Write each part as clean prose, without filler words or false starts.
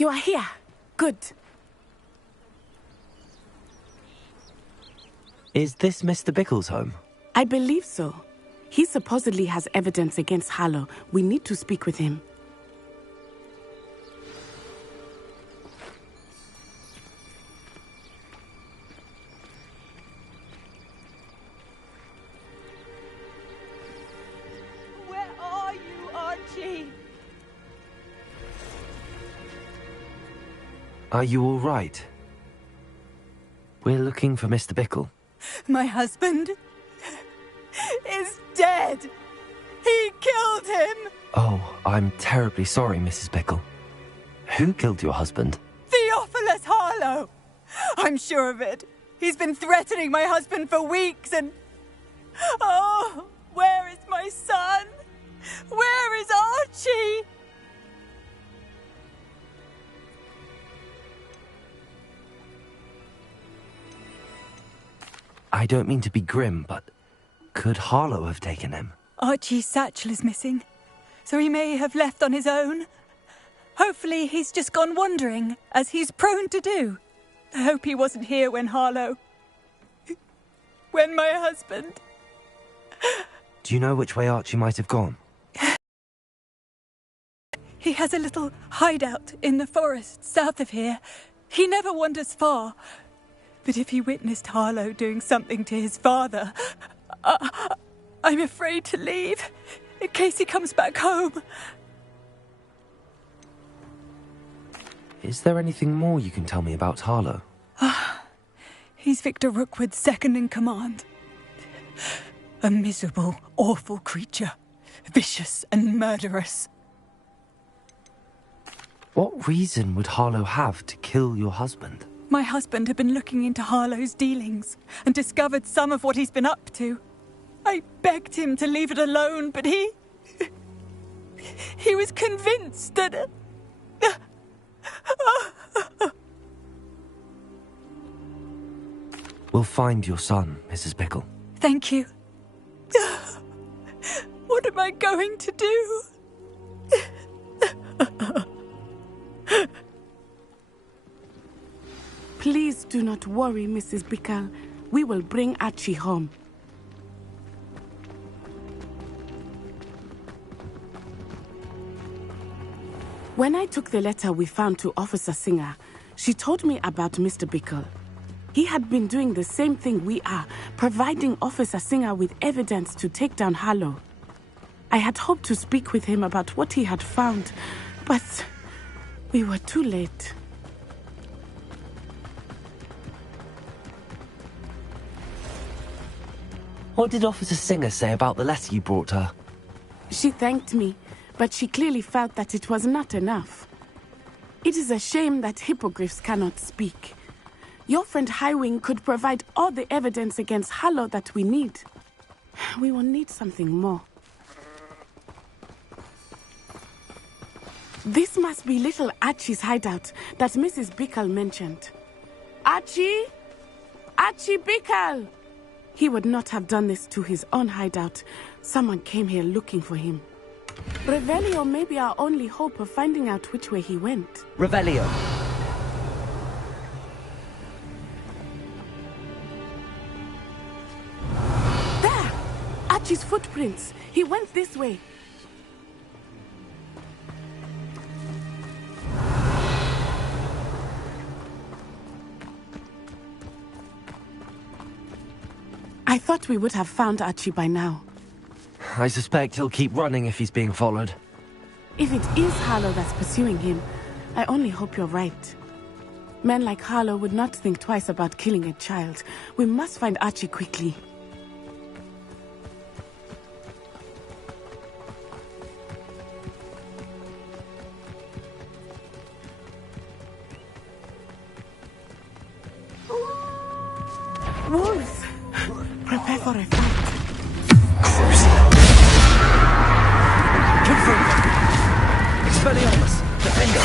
You are here. Good. Is this Mr. Bickle's home? I believe so. He supposedly has evidence against Harlow. We need to speak with him. Where are you, Archie? Are you all right? We're looking for Mr. Bickle. My husband is dead. He killed him. Oh, I'm terribly sorry, Mrs. Bickle. Who killed your husband? Theophilus Harlow. I'm sure of it. He's been threatening my husband for weeks and... Oh, where is my son? Where is Archie? I don't mean to be grim, but could Harlow have taken him? Archie's satchel is missing, so he may have left on his own. Hopefully he's just gone wandering, as he's prone to do. I hope he wasn't here when Harlow... when my husband... Do you know which way Archie might have gone? He has a little hideout in the forest south of here. He never wanders far. But if he witnessed Harlow doing something to his father, I'm afraid to leave, in case he comes back home. Is there anything more you can tell me about Harlow? He's Victor Rookwood's second in command. A miserable, awful creature. Vicious and murderous. What reason would Harlow have to kill your husband? My husband had been looking into Harlow's dealings and discovered some of what he's been up to. I begged him to leave it alone, but he was convinced that... We'll find your son, Mrs. Bickle. Thank you. What am I going to do? Please do not worry, Mrs. Bickle. We will bring Archie home. When I took the letter we found to Officer Singer, she told me about Mr. Bickle. He had been doing the same thing we are, providing Officer Singer with evidence to take down Harlow. I had hoped to speak with him about what he had found, but we were too late. What did Officer Singer say about the letter you brought her? She thanked me, but she clearly felt that it was not enough. It is a shame that hippogriffs cannot speak. Your friend Highwing could provide all the evidence against Harlow that we need. We will need something more. This must be little Archie's hideout that Mrs. Bickle mentioned. Archie? Archie Bickle! He would not have done this to his own hideout. Someone came here looking for him. Revelio may be our only hope of finding out which way he went. Revelio. There! Archie's footprints. He went this way. I thought we would have found Archie by now. I suspect he'll keep running if he's being followed. If it is Harlow that's pursuing him, I only hope you're right. Men like Harlow would not think twice about killing a child. We must find Archie quickly. Wolves! Prepare for a fight. Expelliarmus! Defender!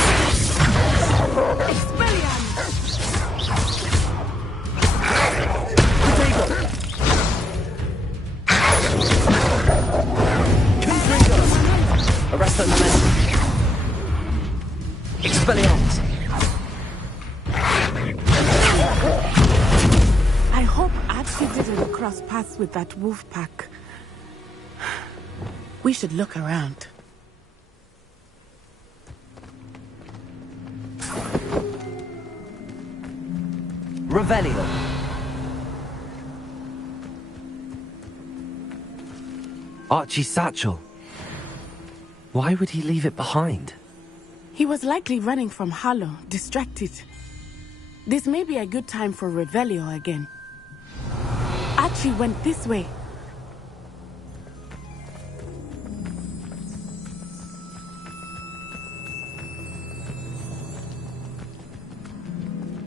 Expelliarmus! Confringo! Arrest the momentum! Expelliarmus! Archie didn't cross paths with that wolf pack. We should look around. Revelio. Archie's satchel. Why would he leave it behind? He was likely running from Harlow, distracted. This may be a good time for Revelio again. Archie went this way.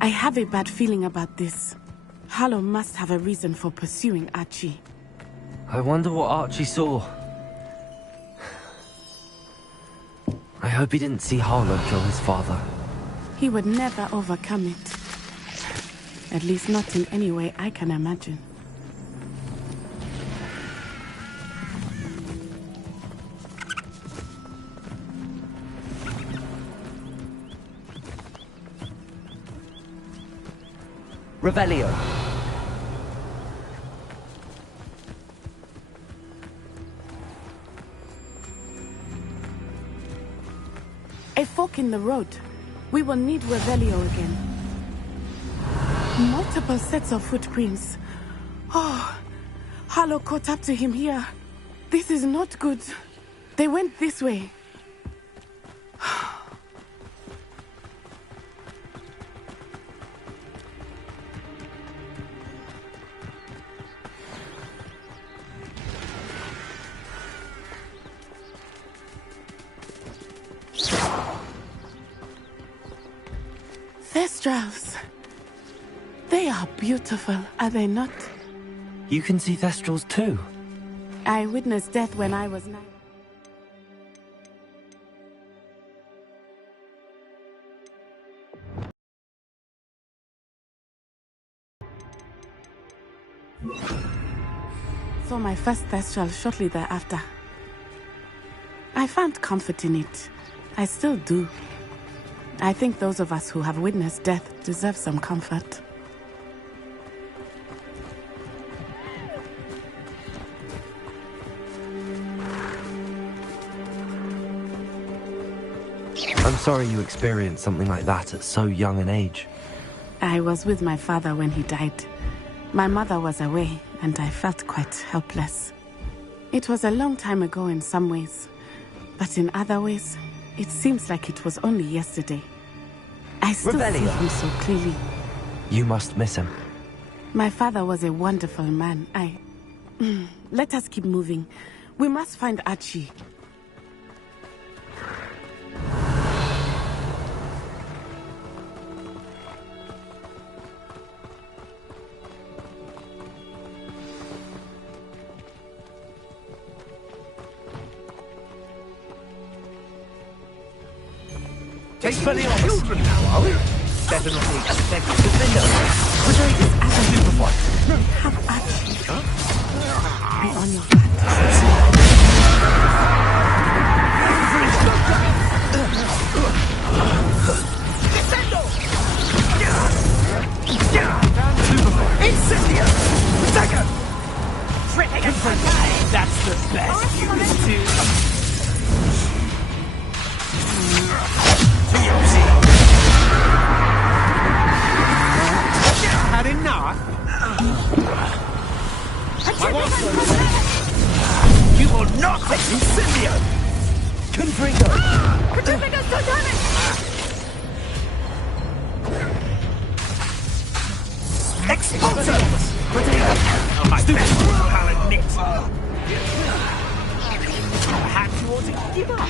I have a bad feeling about this. Harlow must have a reason for pursuing Archie. I wonder what Archie saw. I hope he didn't see Harlow kill his father. He would never overcome it. At least not in any way I can imagine. Revelio. A fork in the road. We will need Revelio again. Multiple sets of footprints. Oh, Harlow caught up to him here. This is not good. They went this way. Thestrals. They are beautiful, are they not? You can see Thestrals too. I witnessed death when I was 9. Saw my first Thestral shortly thereafter. I found comfort in it. I still do. I think those of us who have witnessed death deserve some comfort. I'm sorry you experienced something like that at so young an age. I was with my father when he died. My mother was away, and I felt quite helpless. It was a long time ago in some ways, but in other ways, it seems like it was only yesterday. I still see him so clearly. You must miss him. My father was a wonderful man. Let us keep moving. We must find Archie. Take plenty of children now, are we? Better not be expected to defend us. Have Archie. Be on your guard. Defendo! Incendio! Dagger! That's the best you can do. Had enough? You will not take Incendio! Confringo! Confringo's so damaged! Expulso! I'll admit. Perhaps you ought to give up.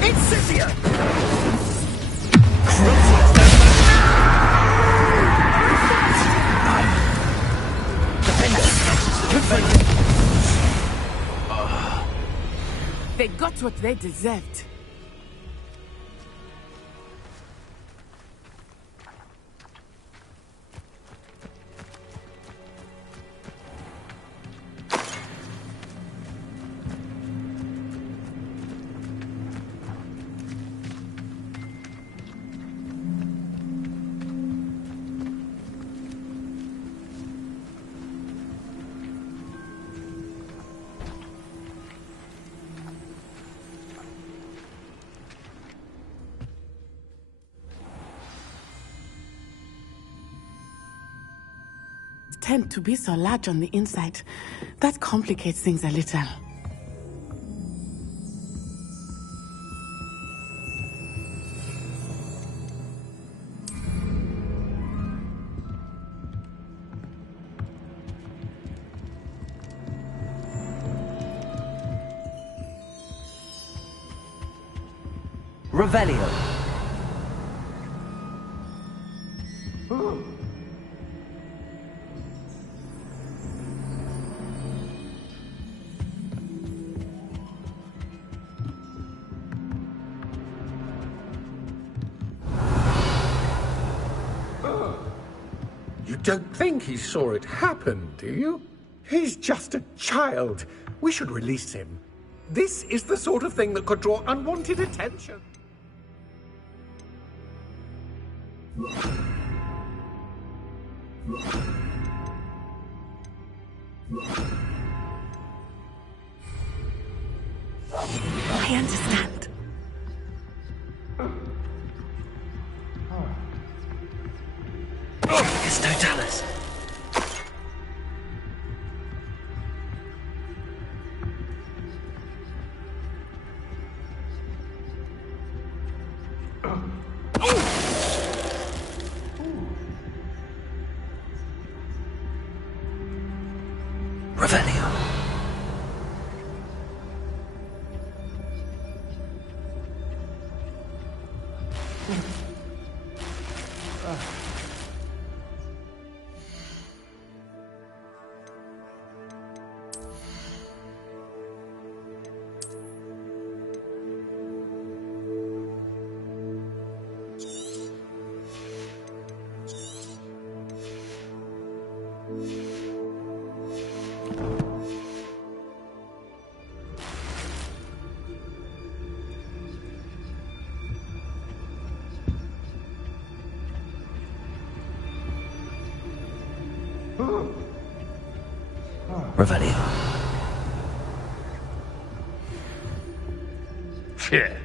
Incendio! They got what they deserved. tend to be so large on the inside. That complicates things a little. Revelio. You don't think he saw it happen, do you? He's just a child. We should release him. This is the sort of thing that could draw unwanted attention. I understand. It's Totalis. Revelio. Revelio. Yeah.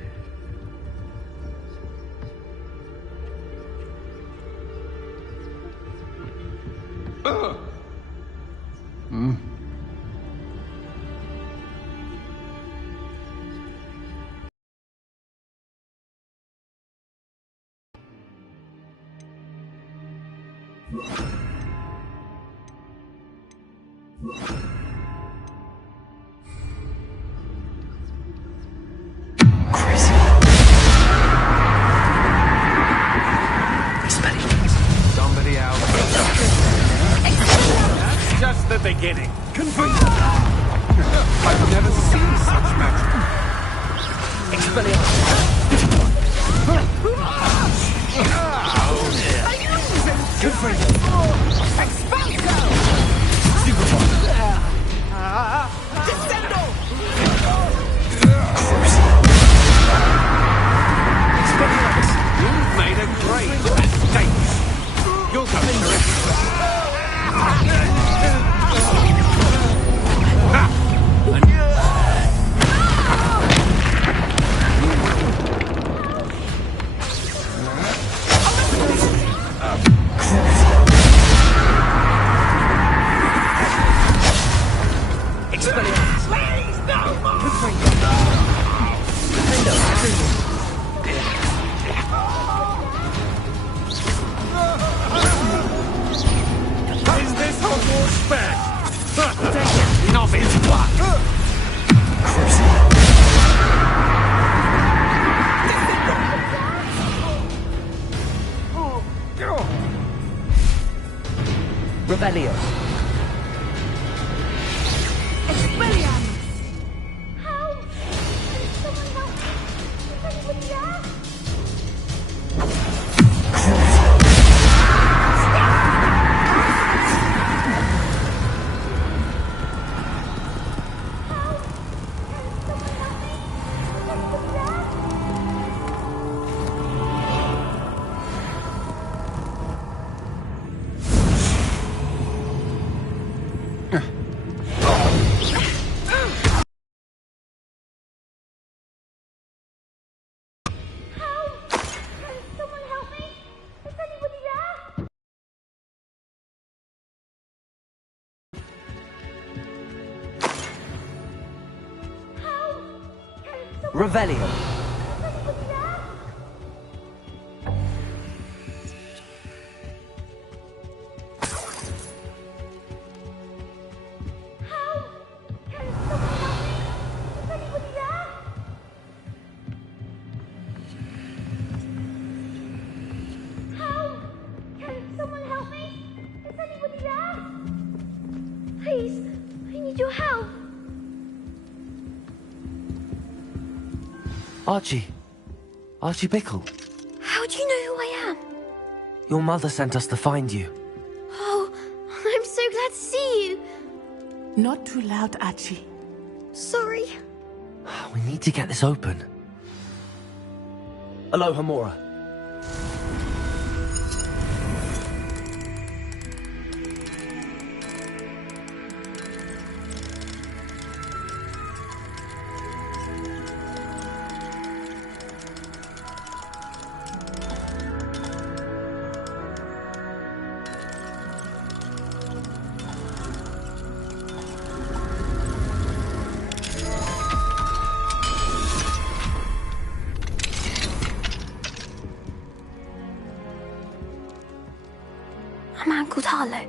Somebody out. That's just the beginning. I've never seen such magic. Good for you. You've made a great mistake. You'll come through it. Is this Hogwarts bad? Novice blood. Revelio. Revelio. Archie. Archie Bickle. How do you know who I am? Your mother sent us to find you. Oh, I'm so glad to see you. Not too loud, Archie. Sorry. We need to get this open. Aloha, Mora. A man called Harlow.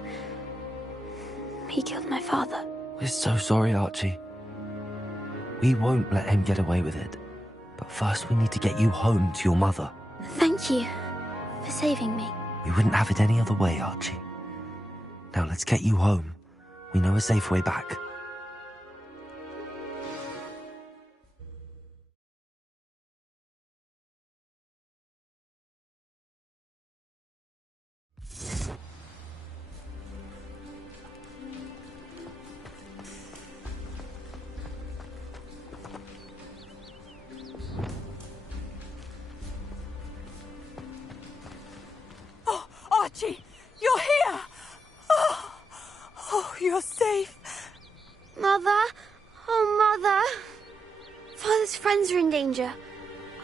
He killed my father. We're so sorry, Archie. We won't let him get away with it. But first we need to get you home to your mother. Thank you for saving me. We wouldn't have it any other way, Archie. Now let's get you home. We know a safe way back. Archie, you're here! Oh, you're safe. Mother? Oh, Mother. Father's friends are in danger.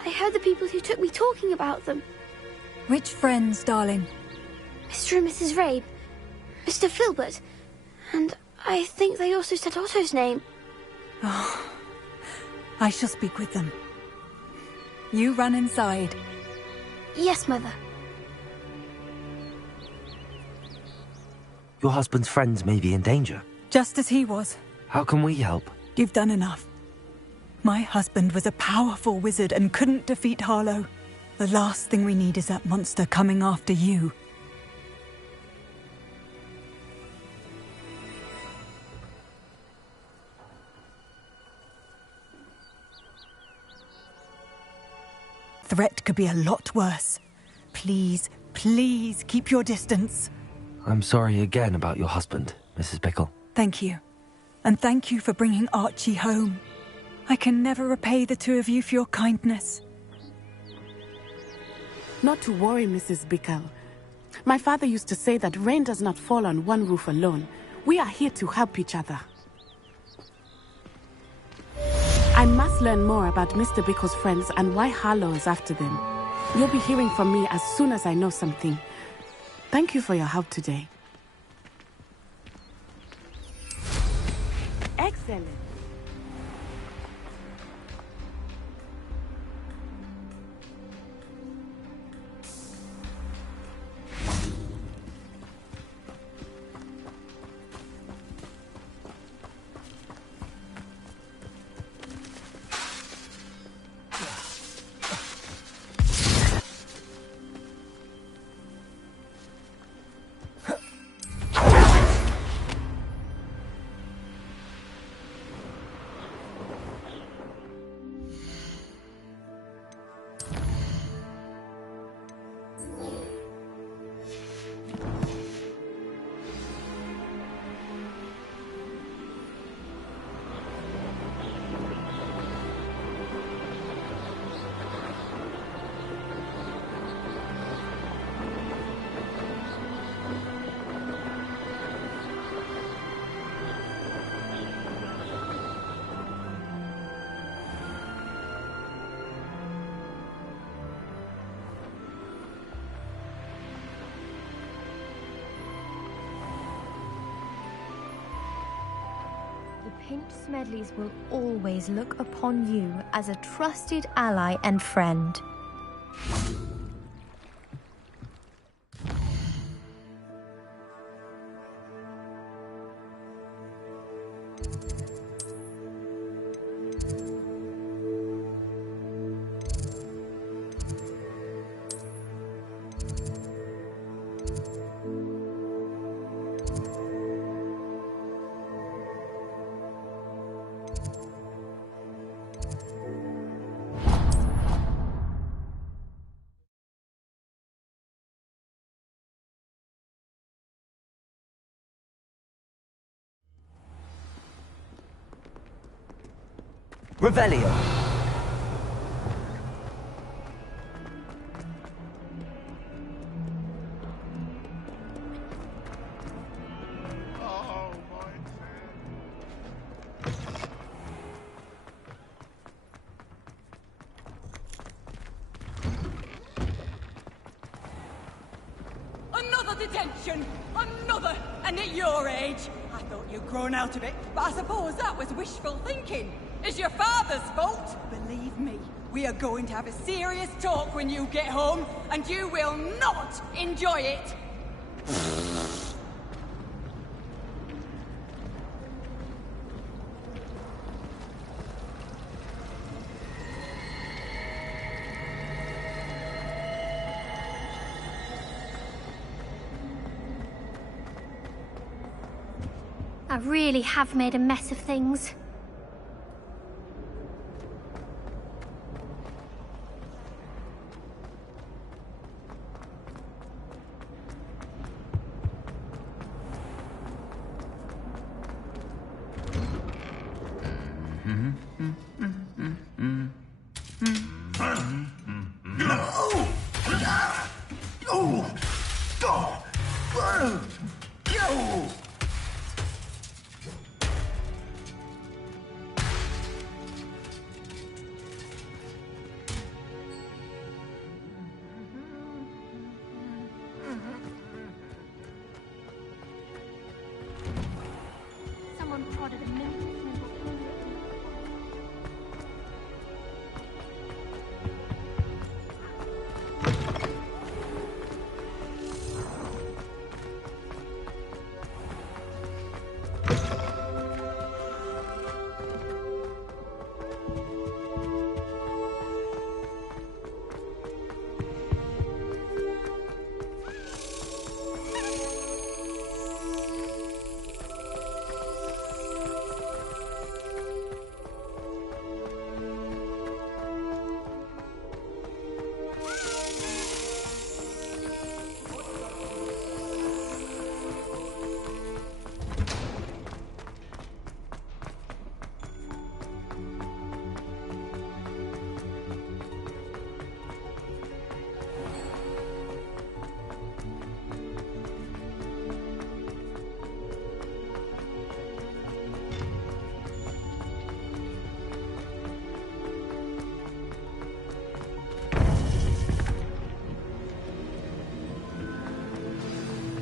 I heard the people who took me talking about them. Which friends, darling? Mr. and Mrs. Rabe, Mr. Filbert, and I think they also said Otto's name. Oh, I shall speak with them. You run inside. Yes, Mother. Your husband's friends may be in danger. Just as he was. How can we help? You've done enough. My husband was a powerful wizard and couldn't defeat Harlow. The last thing we need is that monster coming after you. Threat could be a lot worse. Please, please keep your distance. I'm sorry again about your husband, Mrs. Bickle. Thank you. And thank you for bringing Archie home. I can never repay the two of you for your kindness. Not to worry, Mrs. Bickle. My father used to say that rain does not fall on one roof alone. We are here to help each other. I must learn more about Mr. Bickle's friends and why Harlow is after them. You'll be hearing from me as soon as I know something. Thank you for your help today. Excellent. Pinch Smedleys will always look upon you as a trusted ally and friend. Revelio. Another detention! Another! And at your age! I thought you'd grown out of it, but I suppose that was wishful thinking. It's your father's fault! Believe me, we are going to have a serious talk when you get home, and you will not enjoy it! I really have made a mess of things. Someone prodded a minute.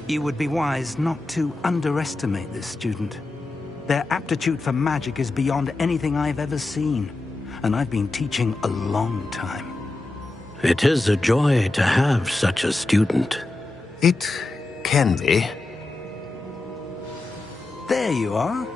You would be wise not to underestimate this student. Their aptitude for magic is beyond anything I've ever seen, and I've been teaching a long time. It is a joy to have such a student. It can be. There you are.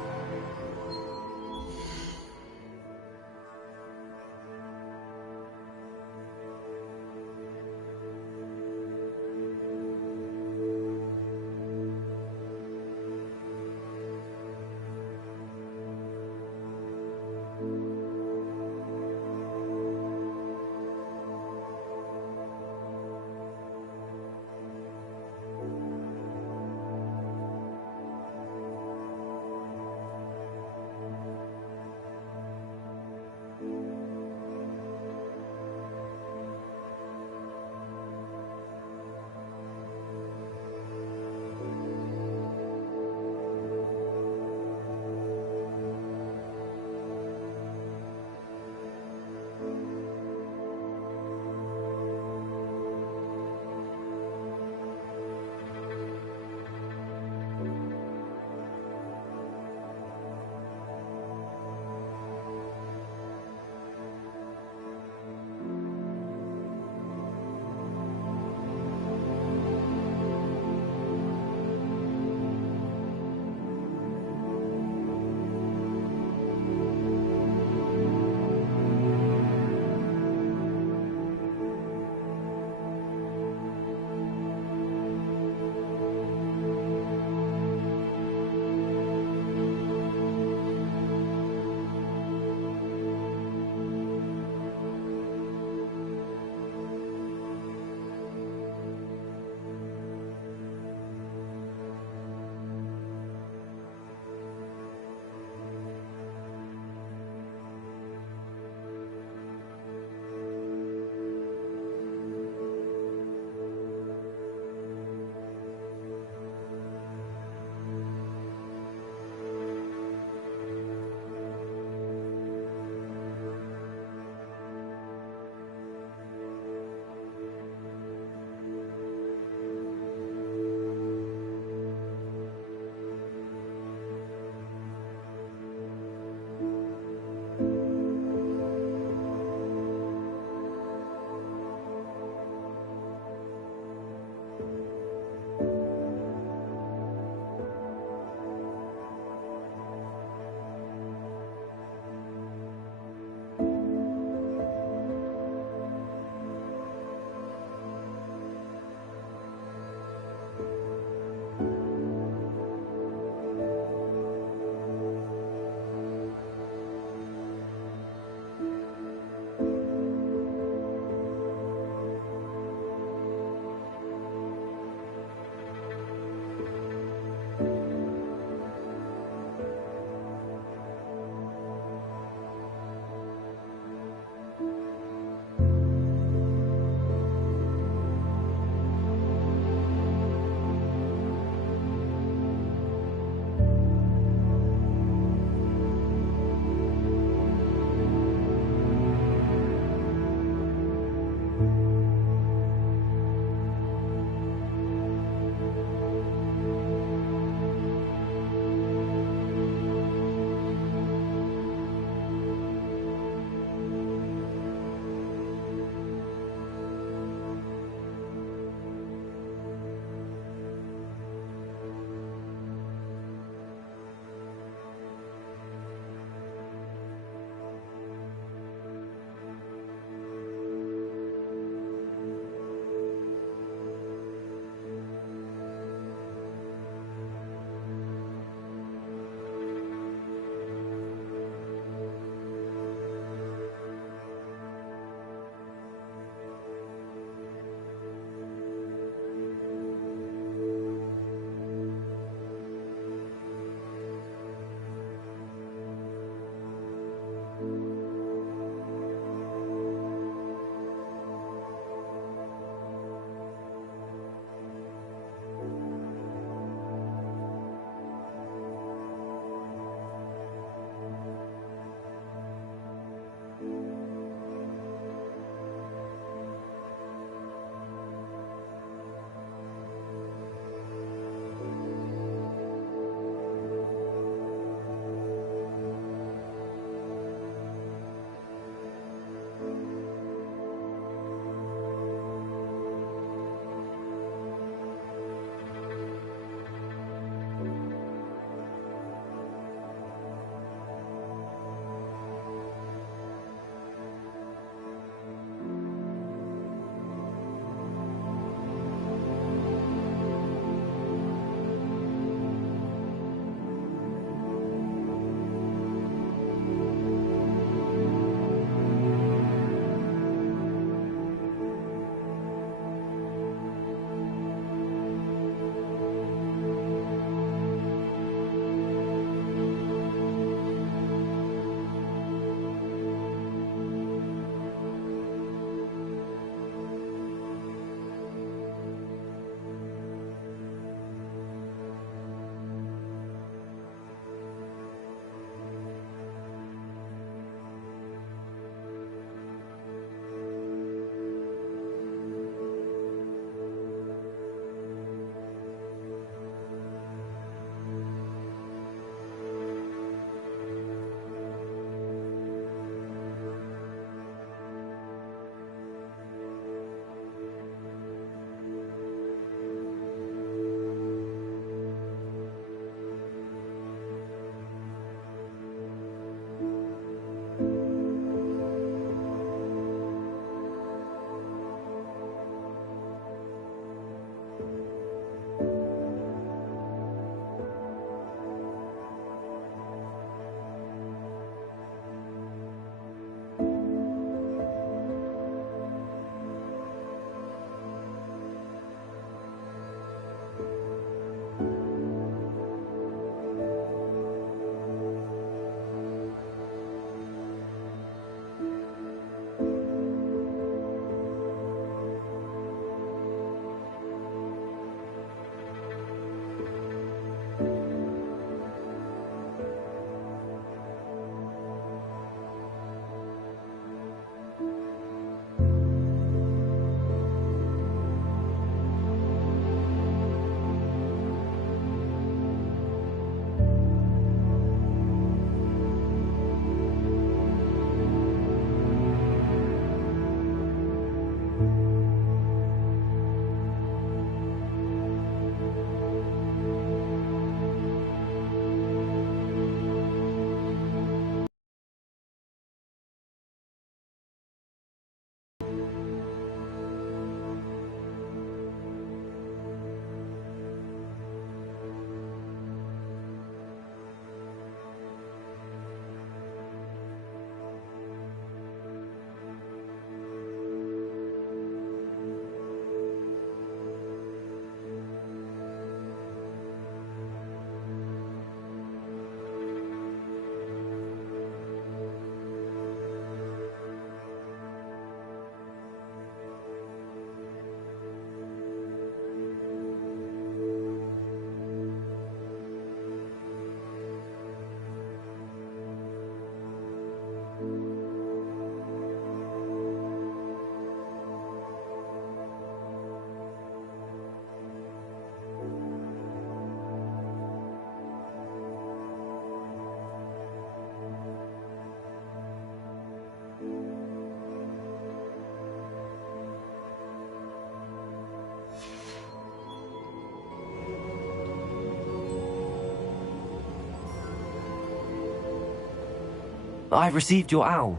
I received your owl.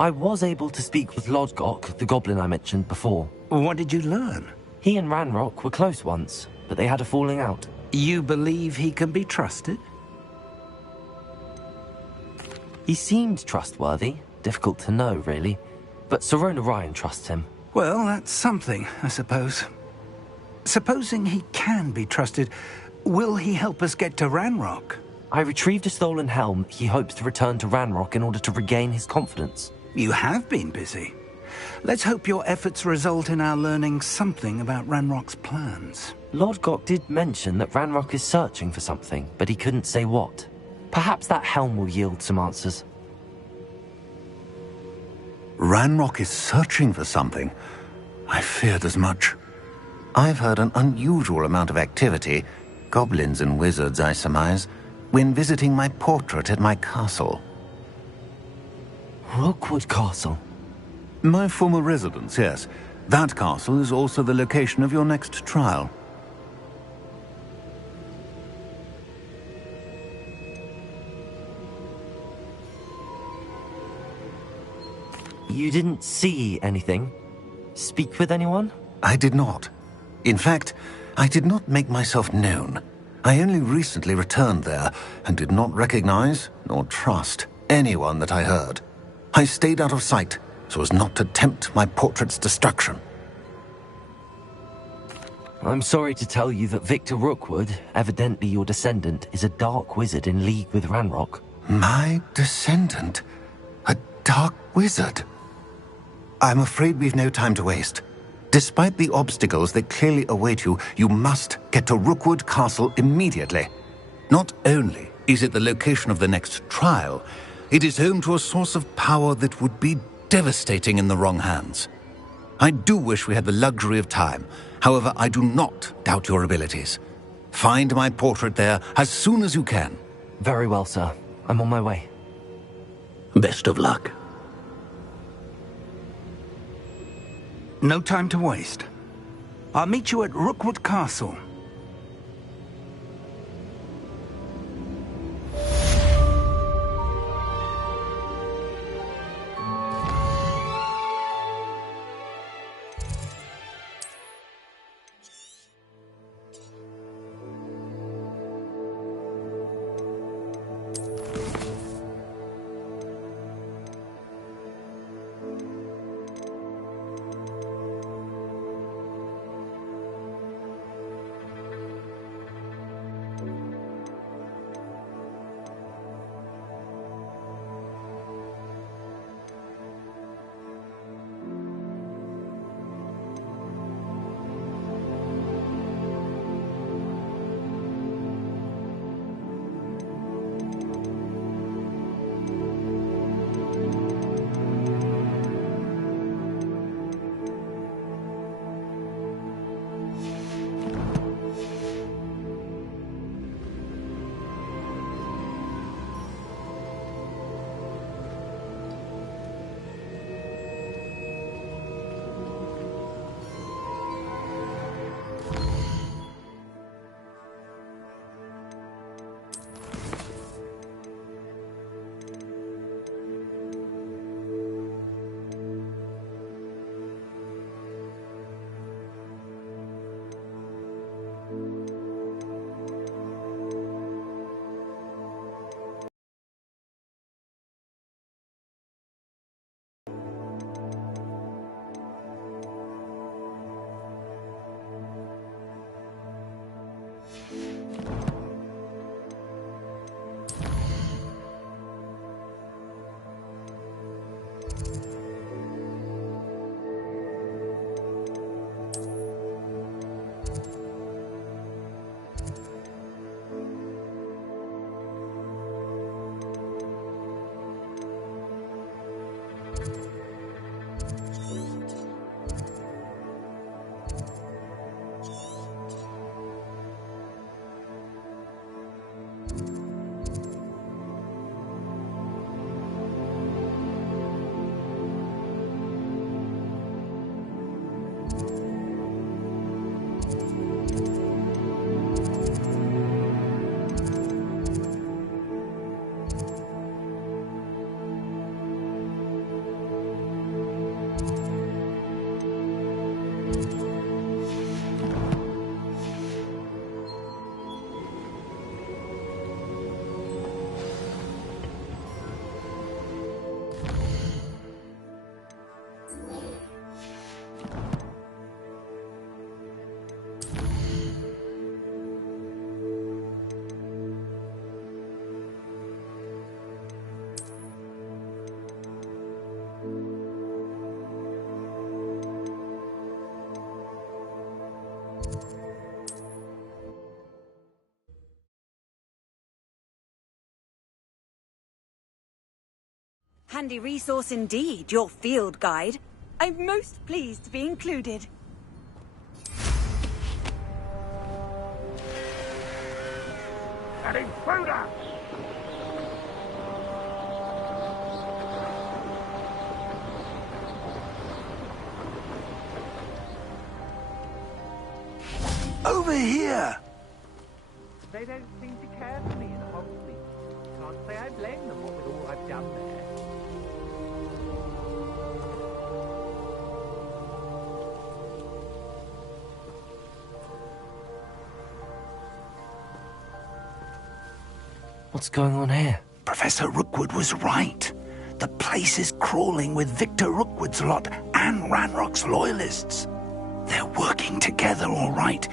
I was able to speak with Lodgok, the goblin I mentioned before. What did you learn? He and Ranrock were close once, but they had a falling out. You believe he can be trusted? He seemed trustworthy. Difficult to know, really. But Sirona Ryan trusts him. Well, that's something, I suppose. Supposing he can be trusted, will he help us get to Ranrock? I retrieved a stolen helm. He hopes to return to Ranrock in order to regain his confidence. You have been busy. Let's hope your efforts result in our learning something about Ranrock's plans. Lodgok did mention that Ranrock is searching for something, but he couldn't say what. Perhaps that helm will yield some answers. Ranrock is searching for something. I feared as much. I've heard an unusual amount of activity, goblins and wizards, I surmise, when visiting my portrait at my castle. Rookwood Castle? My former residence, yes. That castle is also the location of your next trial. You didn't see anything? Speak with anyone? I did not. In fact, I did not make myself known. I only recently returned there and did not recognize nor trust anyone that I heard. I stayed out of sight so as not to tempt my portrait's destruction. I'm sorry to tell you that Victor Rookwood, evidently your descendant, is a dark wizard in league with Ranrock. My descendant? A dark wizard? I'm afraid we've no time to waste. Despite the obstacles that clearly await you, you must get to Rookwood Castle immediately. Not only is it the location of the next trial, it is home to a source of power that would be devastating in the wrong hands. I do wish we had the luxury of time. However, I do not doubt your abilities. Find my portrait there as soon as you can. Very well, sir. I'm on my way. Best of luck. No time to waste. I'll meet you at Rookwood Castle. Handy resource indeed, your field guide. I'm most pleased to be included. An intruder! Over here! They don't seem to care for me in Hogwarts. Can't say I blame them with all I've done there. What's going on here? Professor Rookwood was right. The place is crawling with Victor Rookwood's lot and Ranrock's loyalists. They're working together, all right,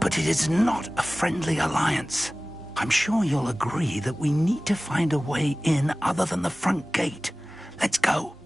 but it is not a friendly alliance. I'm sure you'll agree that we need to find a way in other than the front gate. Let's go.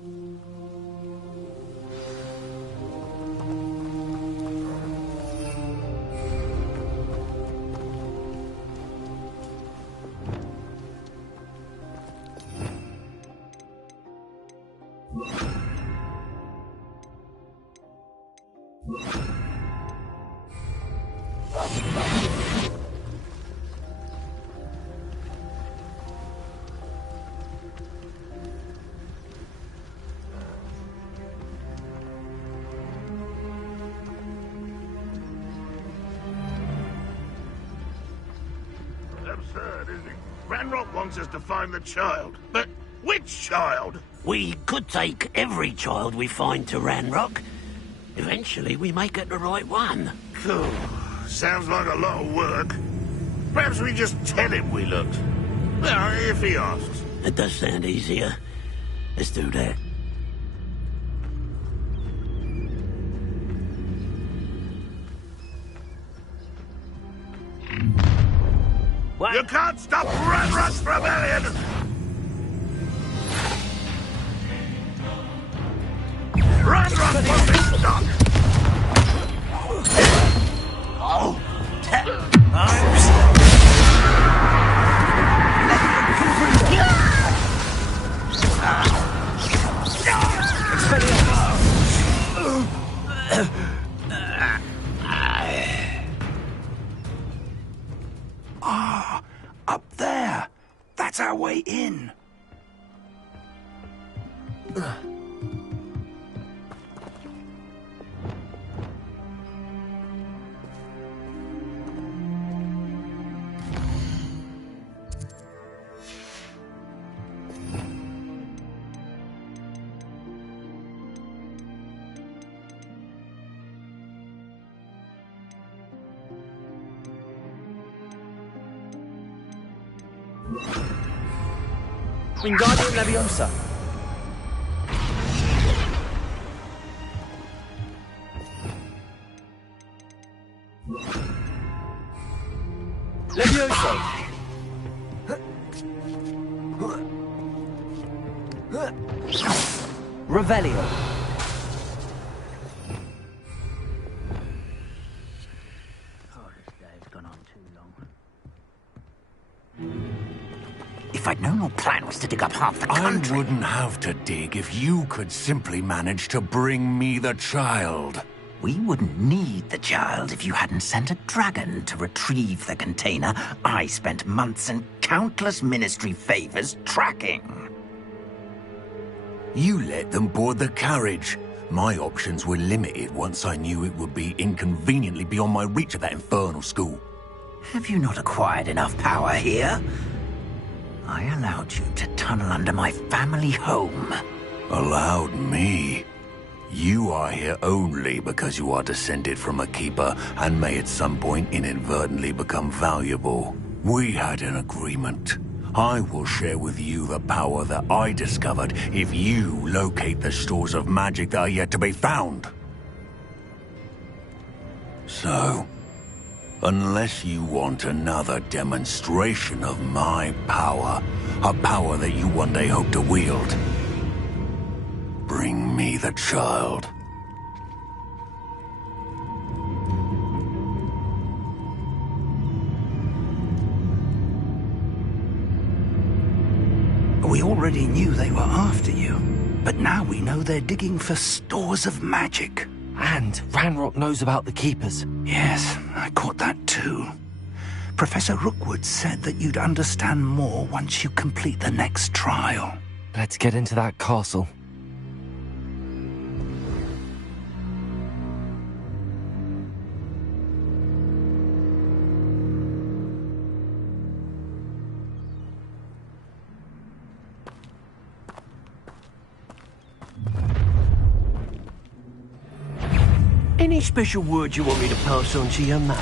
Absurd, isn't it? Ranrock wants us to find the child. But which child? We could take every child we find to Ranrock. Eventually we may get the right one. Cool. Sounds like a lot of work. Perhaps we just tell him we looked. Well, if he asks. It does sound easier. Let's do that. What? You can't stop Ranrock's rebellion! Ranrock won't be stopped! Oh! Ah, up there. That's our way in. Wingardium Leviosa. Leviosa. Revelio. If I'd known your plan was to dig up half the country... I wouldn't have to dig if you could simply manage to bring me the child. We wouldn't need the child if you hadn't sent a dragon to retrieve the container I spent months and countless ministry favors tracking. You let them board the carriage. My options were limited once I knew it would be inconveniently beyond my reach at that infernal school. Have you not acquired enough power here? I allowed you to tunnel under my family home. Allowed me? You are here only because you are descended from a keeper and may at some point inadvertently become valuable. We had an agreement. I will share with you the power that I discovered if you locate the stores of magic that are yet to be found. So, unless you want another demonstration of my power, a power that you one day hope to wield, bring me the child. We already knew they were after you, but now we know they're digging for stores of magic. And Ranrock knows about the Keepers. Yes, I caught that too. Professor Rookwood said that you'd understand more once you complete the next trial. Let's get into that castle. Any special words you want me to pass on to your mum?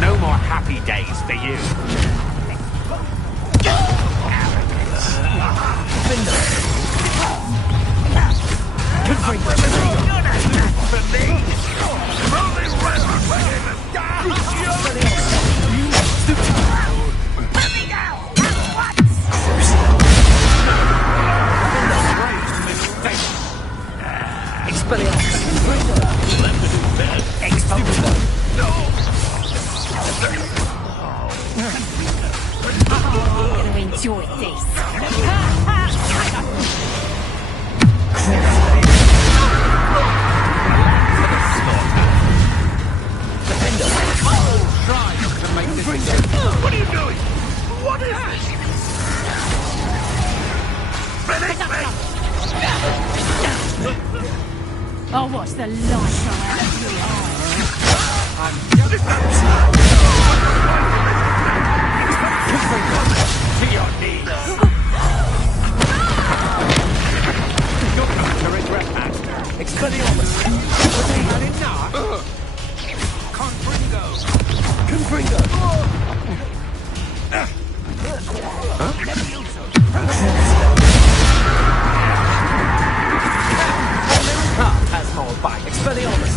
No more happy days for you. I'm gonna enjoy this. What are you doing? What is this? I'll watch the light shine out of your eyes. To your knees. You're going to regret that. Expelliarmus. Had enough. Confringo. Has more bite. Expelliarmus.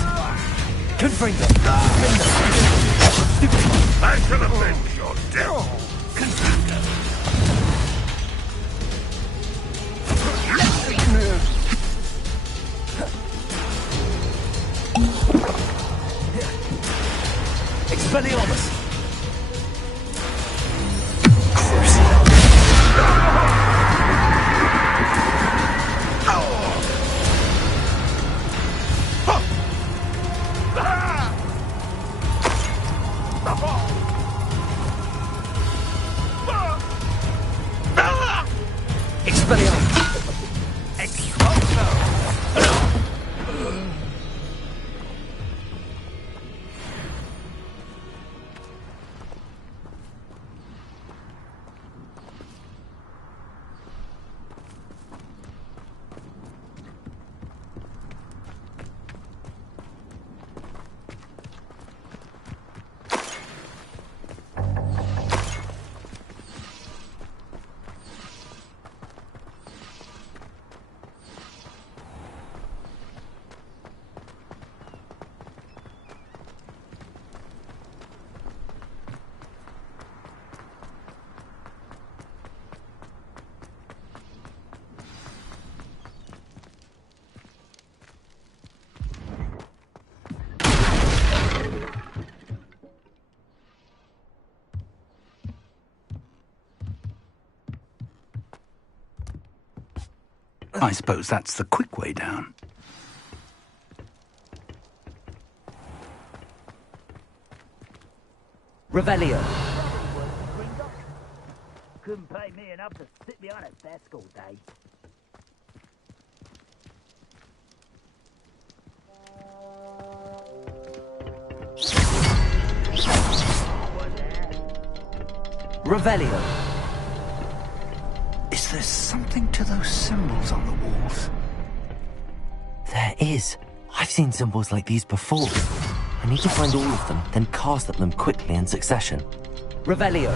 Confringo. I shall avenge your death. Expelliarmus. I suppose that's the quick way down. Revelio. Couldn't pay me enough to sit behind a desk all day. Revelio. Is there something to those symbols on the walls? There is. I've seen symbols like these before. I need to find all of them, then cast at them quickly in succession. Revelio.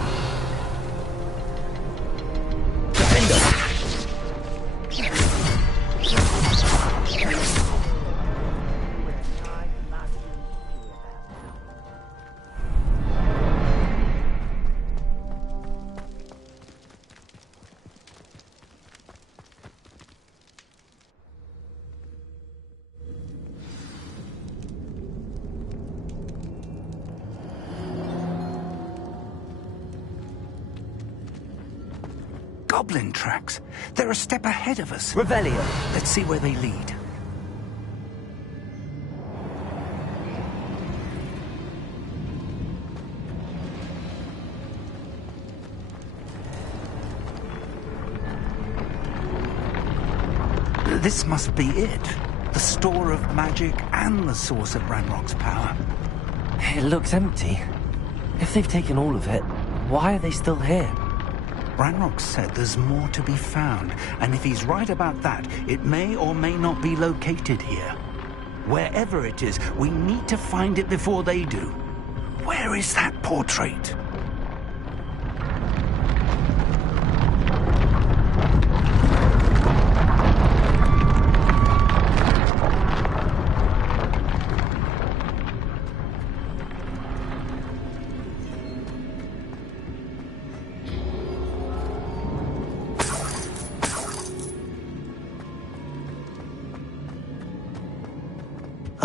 goblin tracks. They're a step ahead of us. Revelio. Let's see where they lead. This must be it. The store of magic and the source of Ranrock's power. It looks empty. If they've taken all of it, why are they still here? Ranrock said there's more to be found, and if he's right about that, it may or may not be located here. Wherever it is, we need to find it before they do. Where is that portrait?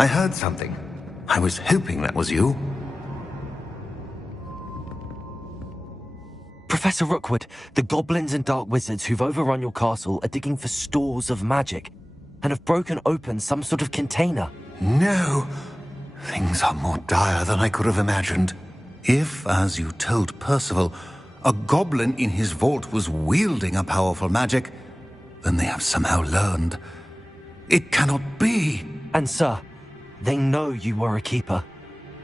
I heard something. I was hoping that was you. Professor Rookwood, the goblins and dark wizards who've overrun your castle are digging for stores of magic and have broken open some sort of container. No! Things are more dire than I could have imagined. If, as you told Percival, a goblin in his vault was wielding a powerful magic, then they have somehow learned. It cannot be! And sir, they know you were a keeper.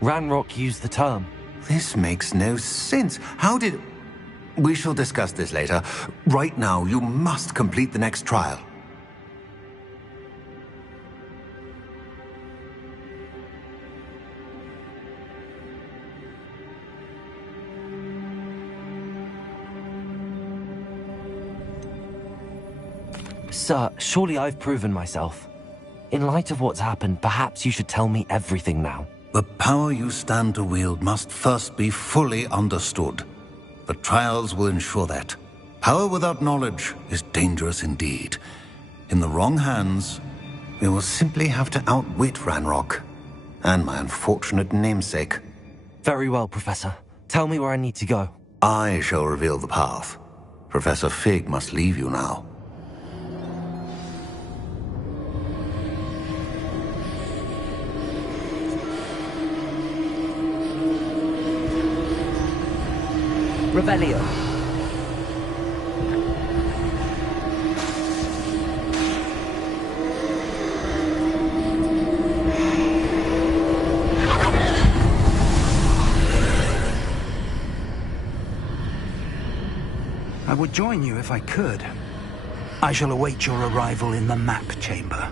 Ranrock used the term. This makes no sense. How did... We shall discuss this later. Right now, you must complete the next trial. Sir, surely I've proven myself. In light of what's happened, perhaps you should tell me everything now. The power you stand to wield must first be fully understood. The trials will ensure that. Power without knowledge is dangerous indeed. In the wrong hands, we will simply have to outwit Ranrock and my unfortunate namesake. Very well, Professor. Tell me where I need to go. I shall reveal the path. Professor Fig must leave you now. Revelio. I would join you if I could. I shall await your arrival in the map chamber.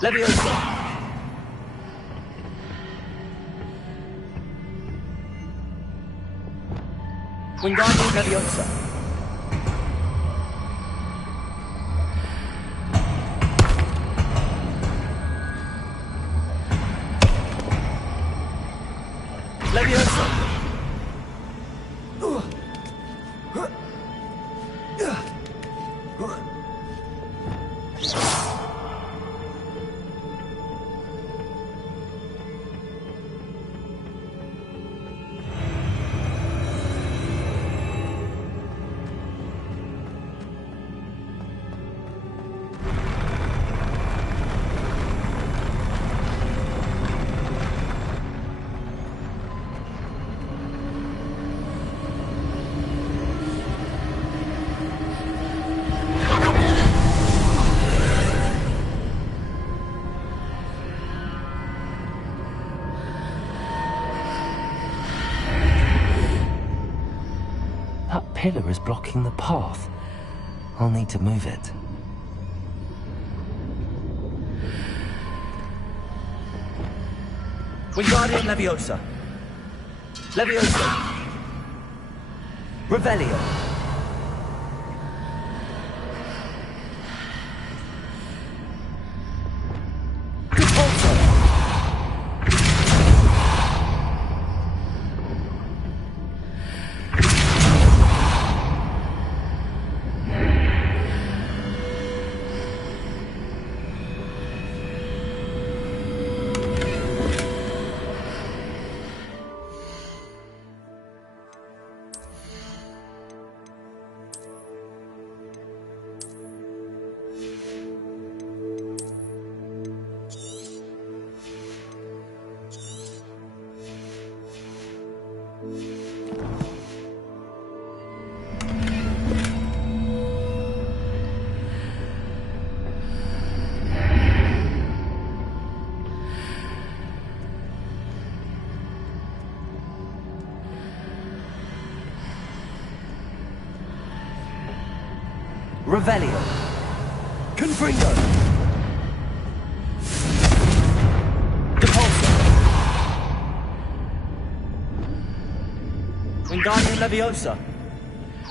Leviosa. Wingardium Leviosa. Leviosa! That pillar is blocking the path. I'll need to move it. Wingardium Leviosa! Leviosa! Revelio! Revelio! Confringo! Depulso! Wingardium Leviosa!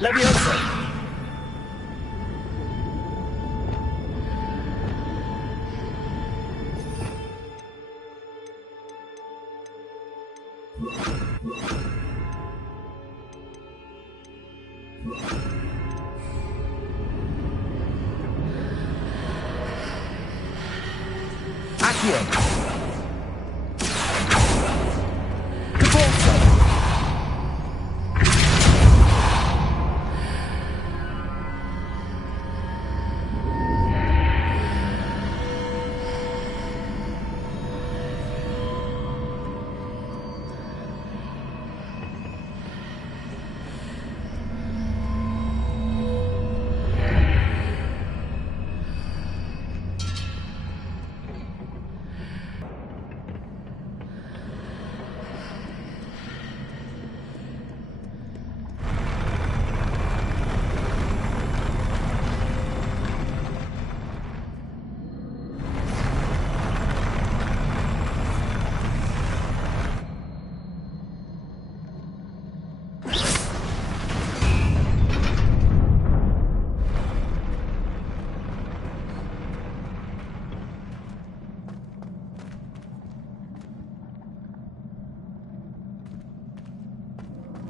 Leviosa! Accio! Depulso!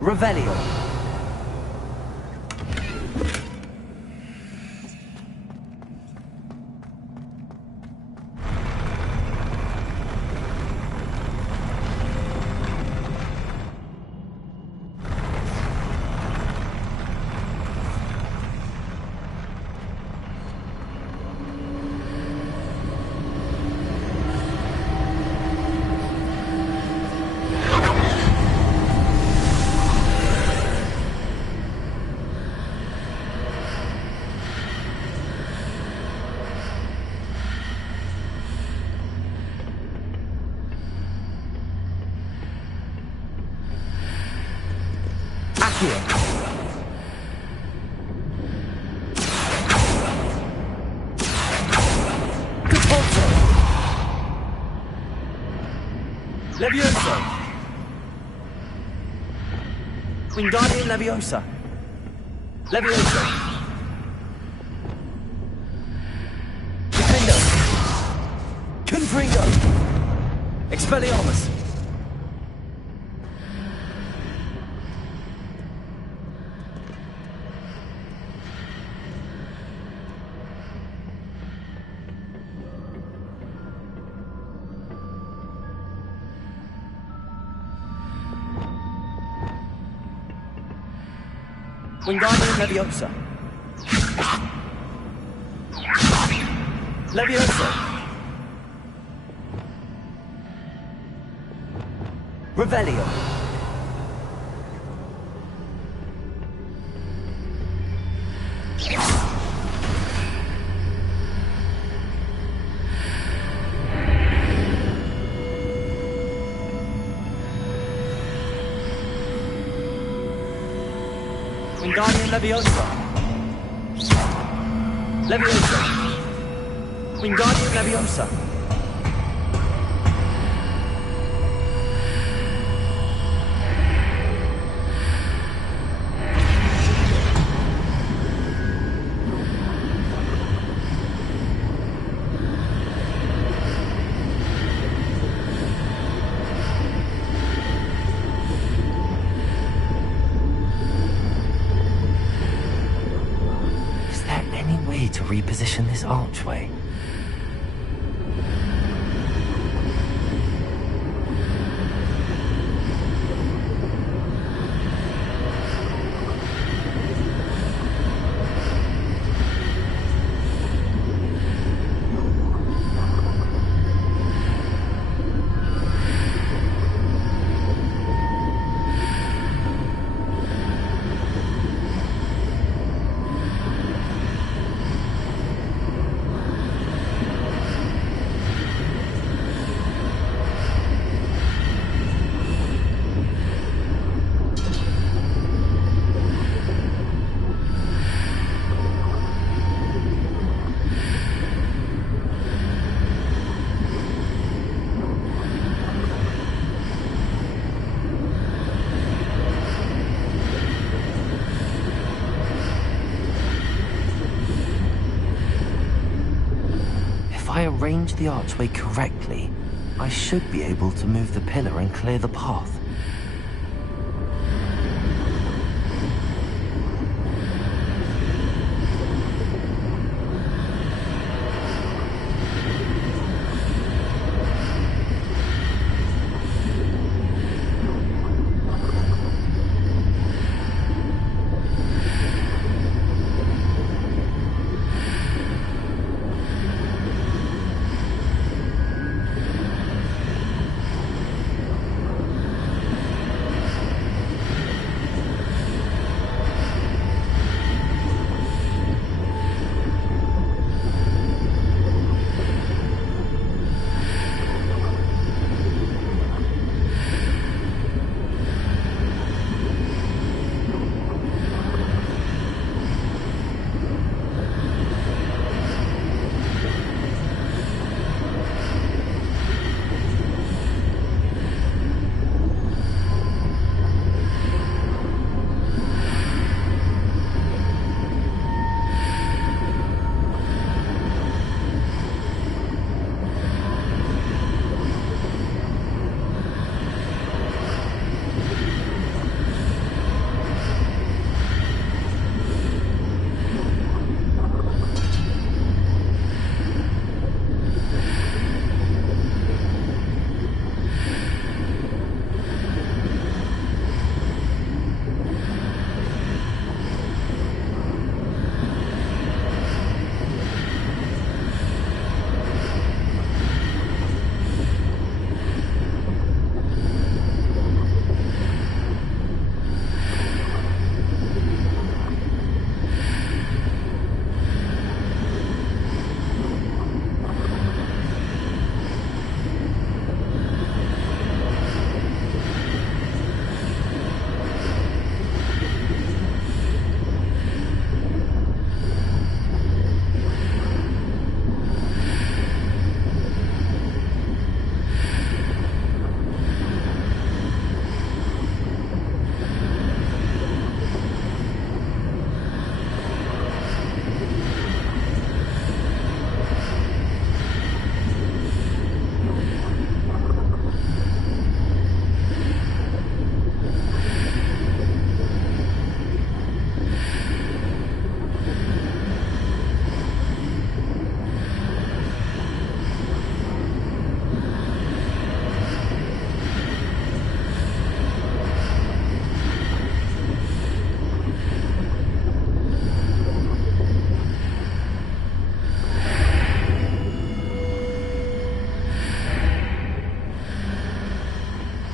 Revelio! Accio! Depulso! Leviosa! Wingardium Leviosa! Leviosa! Defendo! Confringo! Expelliarmus! Wingardium Leviosa. Leviosa. Revelio. Wingardium Leviosa. Leviosa. Wingardium Leviosa. To reposition this archway. If I arrange the archway correctly, I should be able to move the pillar and clear the path.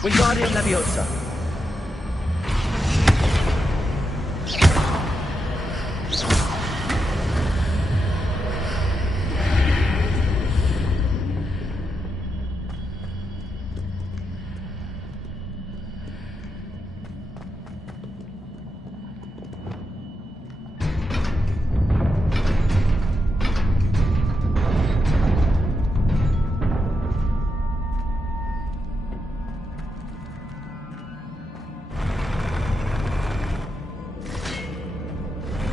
Wingardium Leviosa.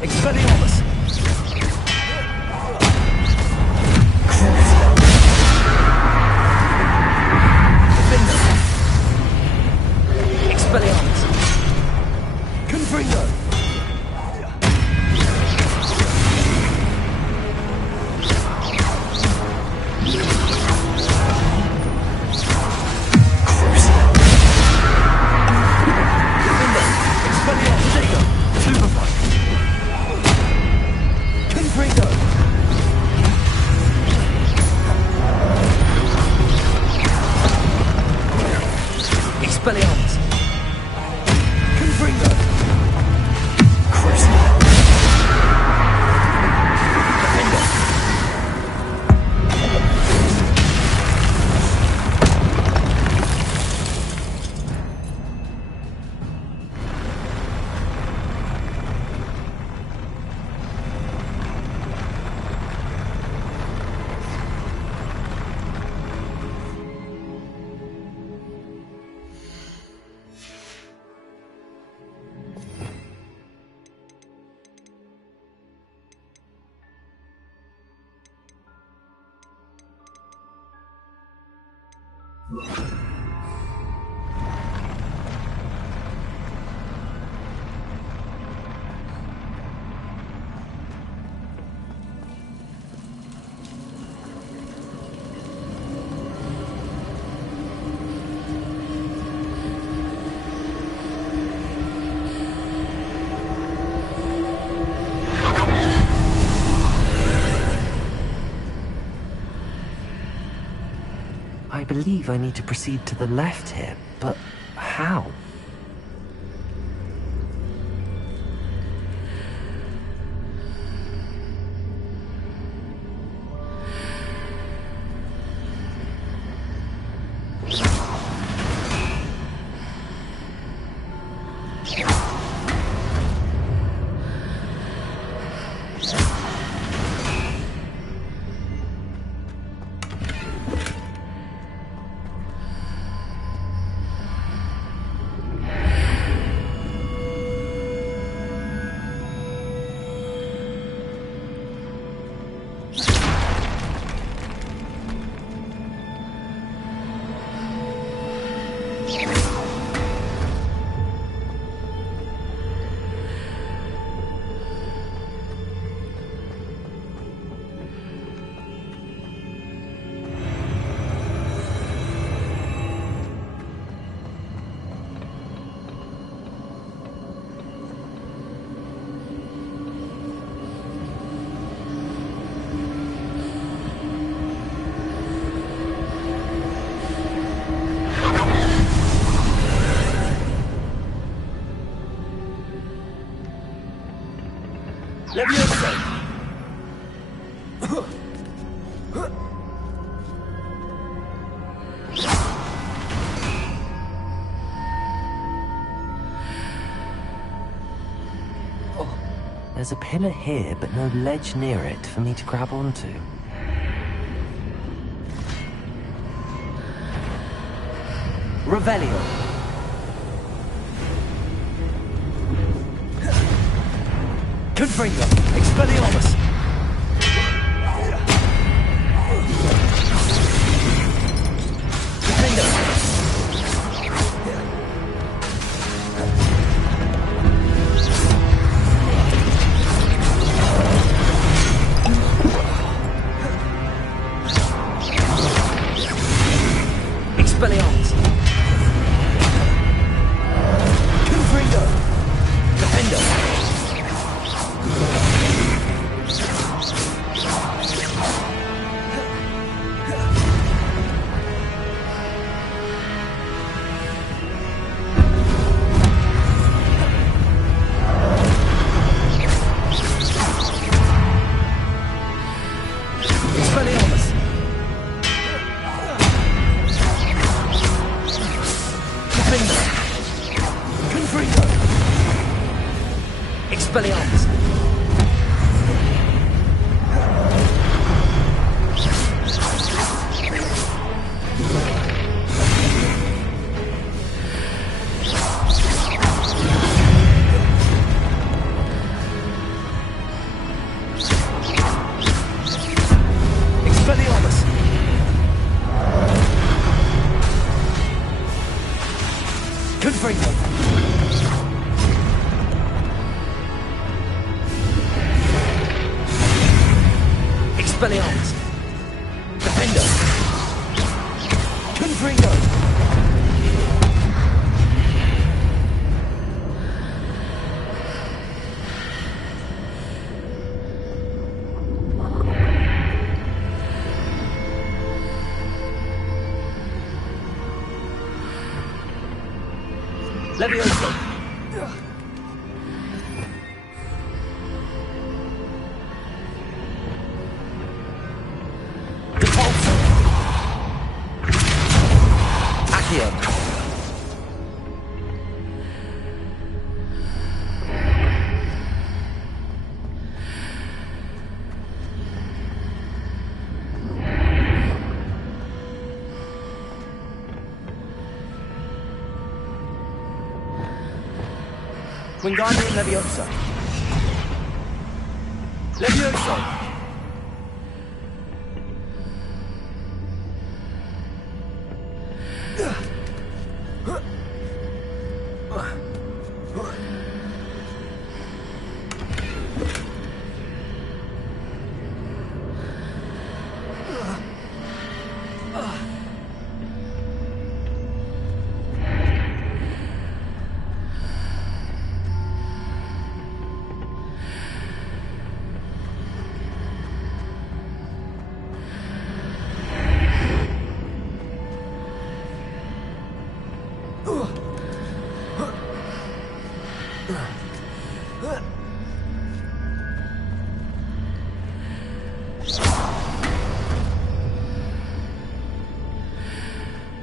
Expelliarmus! Expelliarmus! Confringo! Expelliarmus! Confringo! I believe I need to proceed to the left here, but how? Leviosa! Oh, there's a pillar here, but no ledge near it for me to grab onto. Revelio! Confringo! Expelliarmus! Expelliarmus! Confringo! Defendo! Confringo. Confringo. Expelliarmus. Expelliarmus. Confringo. Expelliarmus. Defender. Confringo. Levioso. Repulsor. Accio. Wingardium Leviosa. Levioso.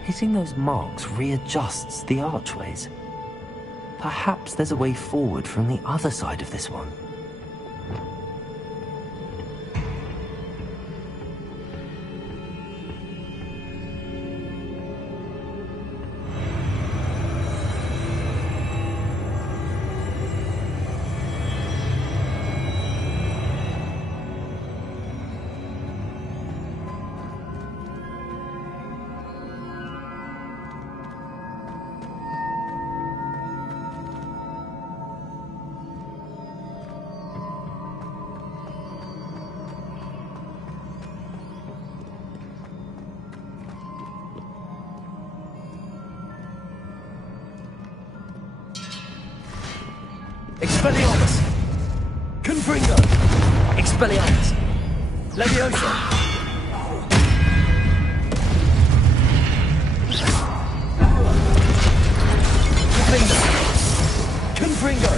Hitting those marks readjusts the archways. Perhaps there's a way forward from the other side of this one. Expelliarmus. Confringo. Expelliarmus. Levioso. Confringo. Confringo.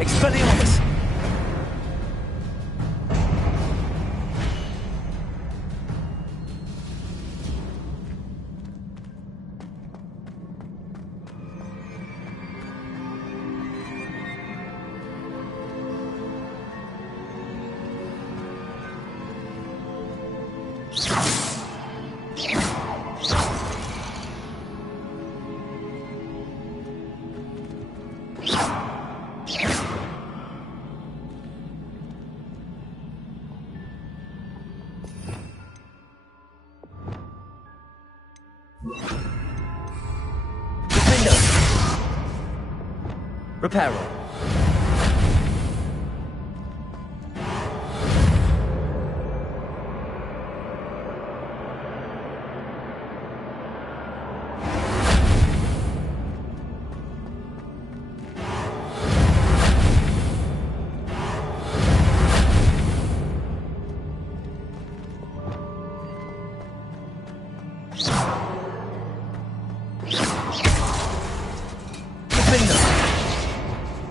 Expelliarmus. Defender. Reparo.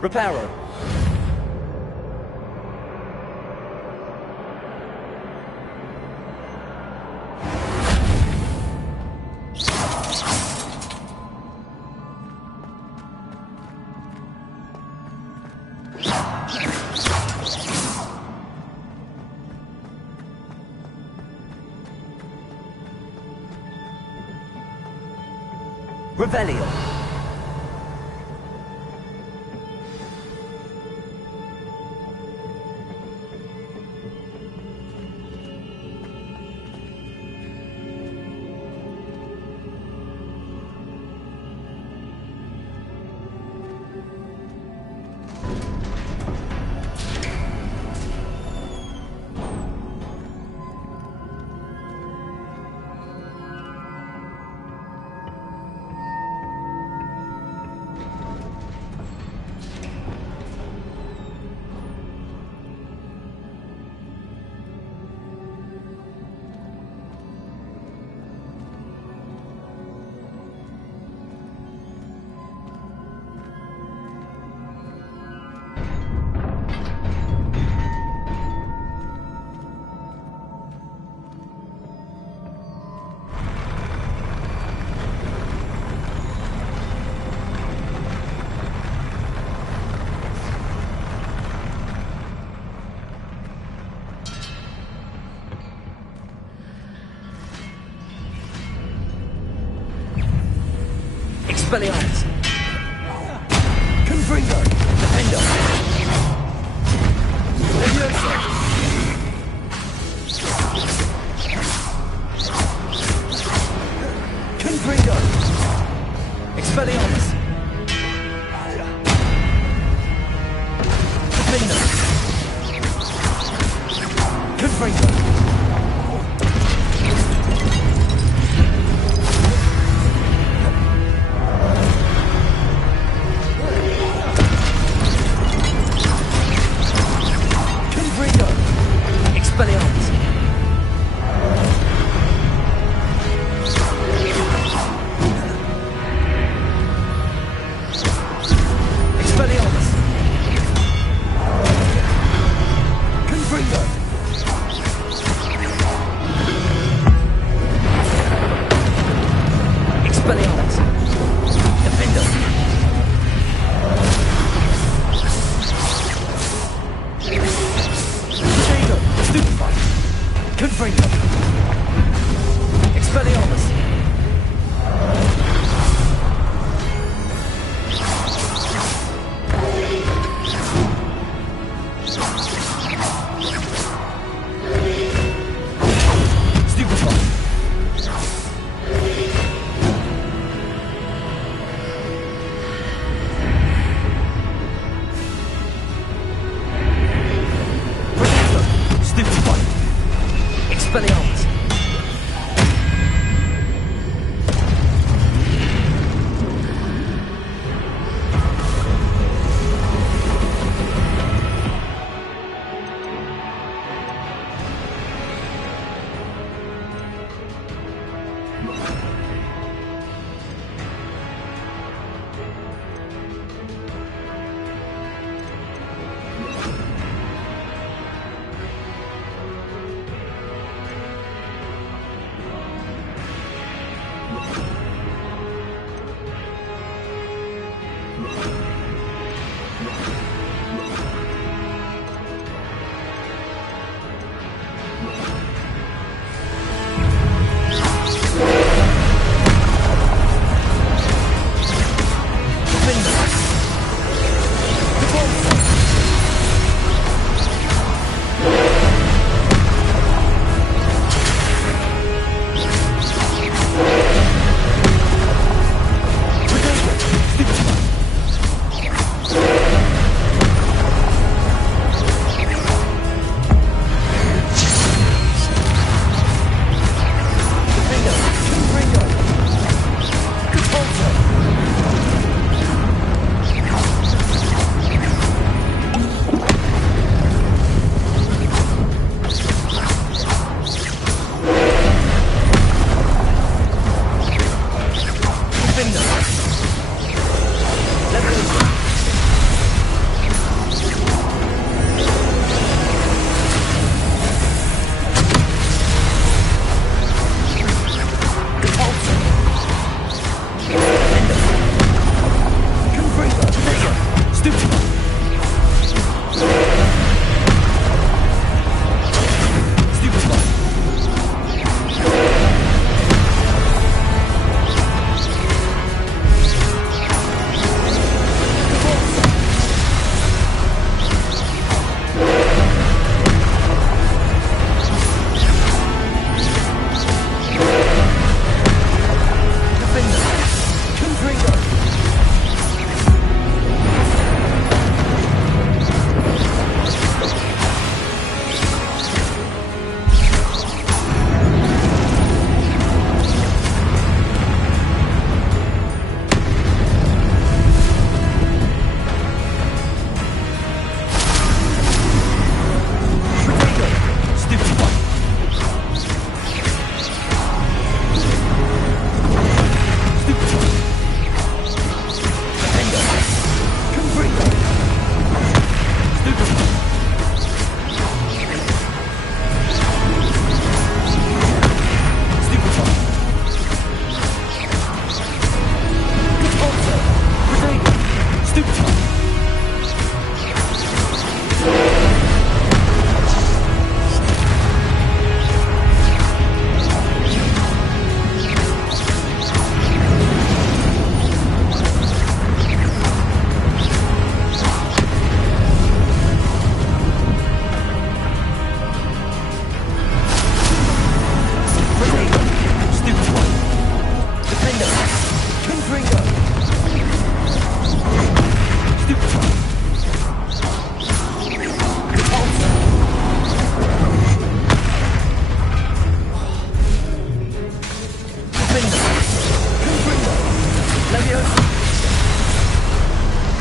Reparo. Revelio. Expelliarmus. Confringo. Defendo. Levioso. Confringo. Expelliarmus. Defendo. Confringo.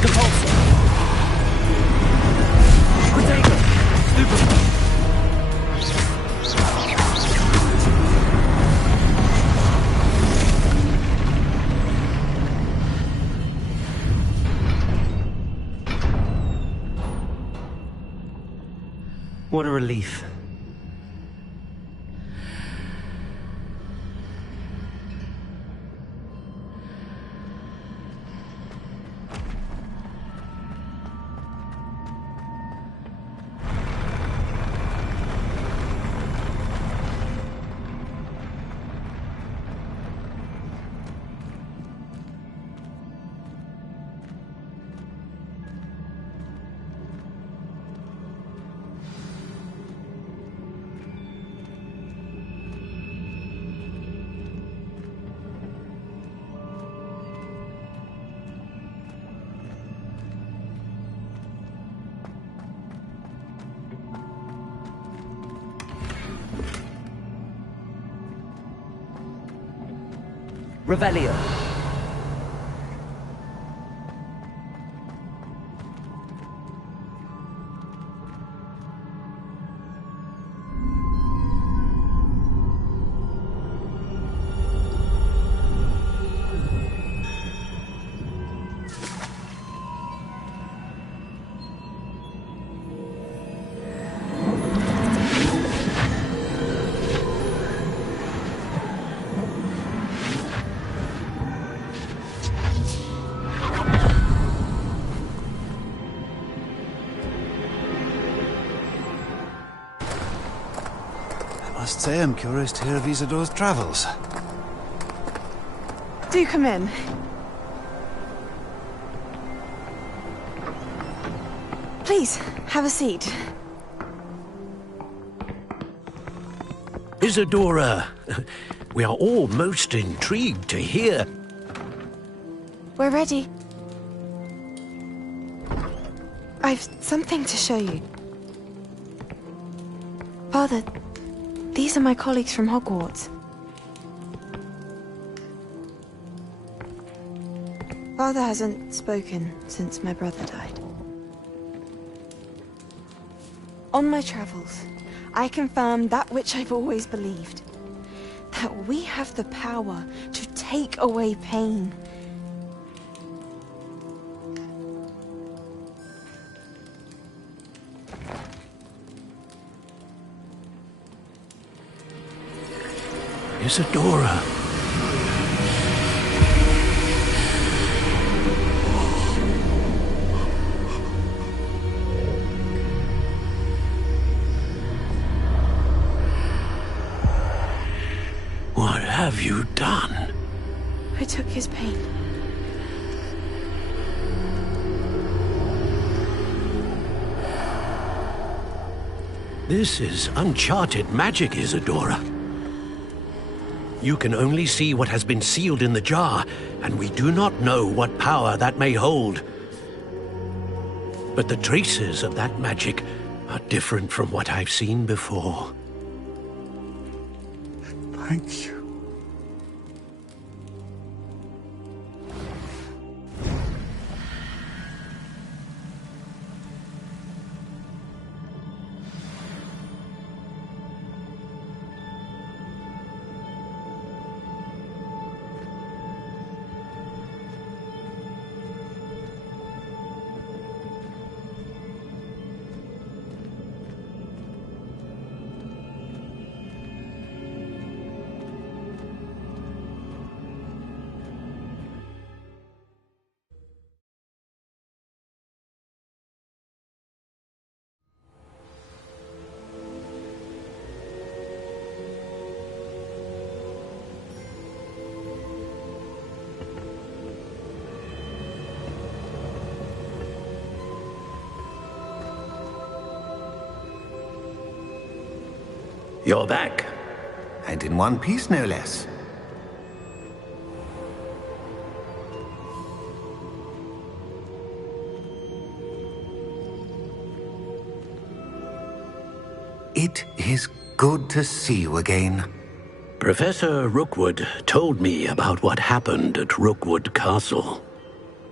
Compulsor. Protego. Stupefy. What a relief. Revelio. I must say I'm curious to hear of Isidore's travels. Do come in. Please, have a seat. Isadora, we are all most intrigued to hear. We're ready. I've something to show you. Father, these are my colleagues from Hogwarts. Father hasn't spoken since my brother died. On my travels, I confirmed that which I've always believed. That we have the power to take away pain. Isadora. What have you done? I took his pain. This is uncharted magic, Isadora. You can only see what has been sealed in the jar, and we do not know what power that may hold. But the traces of that magic are different from what I've seen before. Thank you. You're back. And in one piece, no less. It is good to see you again. Professor Rookwood told me about what happened at Rookwood Castle.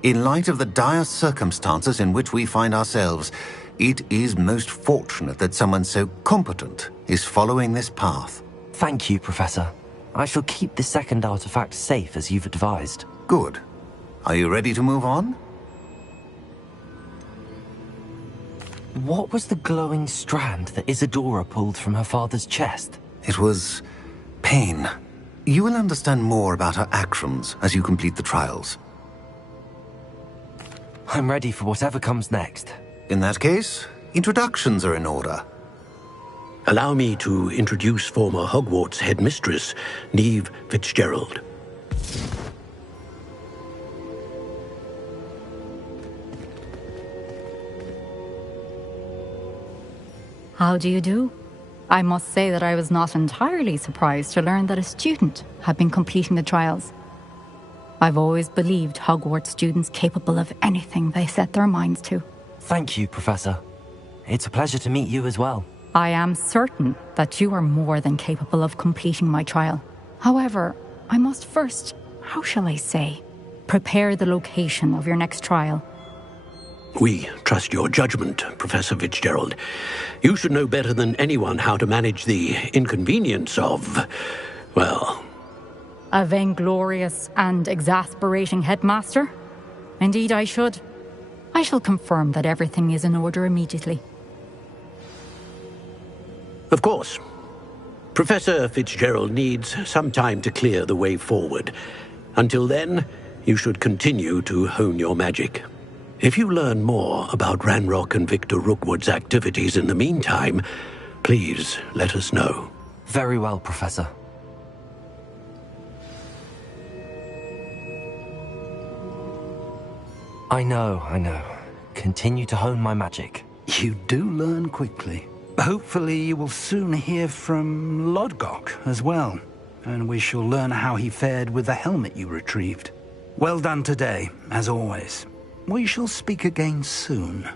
In light of the dire circumstances in which we find ourselves, it is most fortunate that someone so competent is following this path. Thank you, Professor. I shall keep the second artifact safe as you've advised. Good. Are you ready to move on? What was the glowing strand that Isadora pulled from her father's chest? It was pain. You will understand more about her actions as you complete the trials. I'm ready for whatever comes next. In that case, introductions are in order. Allow me to introduce former Hogwarts headmistress, Neve Fitzgerald. How do you do? I must say that I was not entirely surprised to learn that a student had been completing the trials. I've always believed Hogwarts students capable of anything they set their minds to. Thank you, Professor. It's a pleasure to meet you as well. I am certain that you are more than capable of completing my trial. However, I must first, how shall I say, prepare the location of your next trial. We trust your judgment, Professor Fitzgerald. You should know better than anyone how to manage the inconvenience of, well... A vainglorious and exasperating headmaster? Indeed I should. I shall confirm that everything is in order immediately. Of course. Professor Fitzgerald needs some time to clear the way forward. Until then, you should continue to hone your magic. If you learn more about Ranrock and Victor Rookwood's activities in the meantime, please let us know. Very well, Professor. I know. Continue to hone my magic. You do learn quickly. Hopefully you will soon hear from Lodgok as well, and we shall learn how he fared with the helmet you retrieved. Well done today, as always. We shall speak again soon.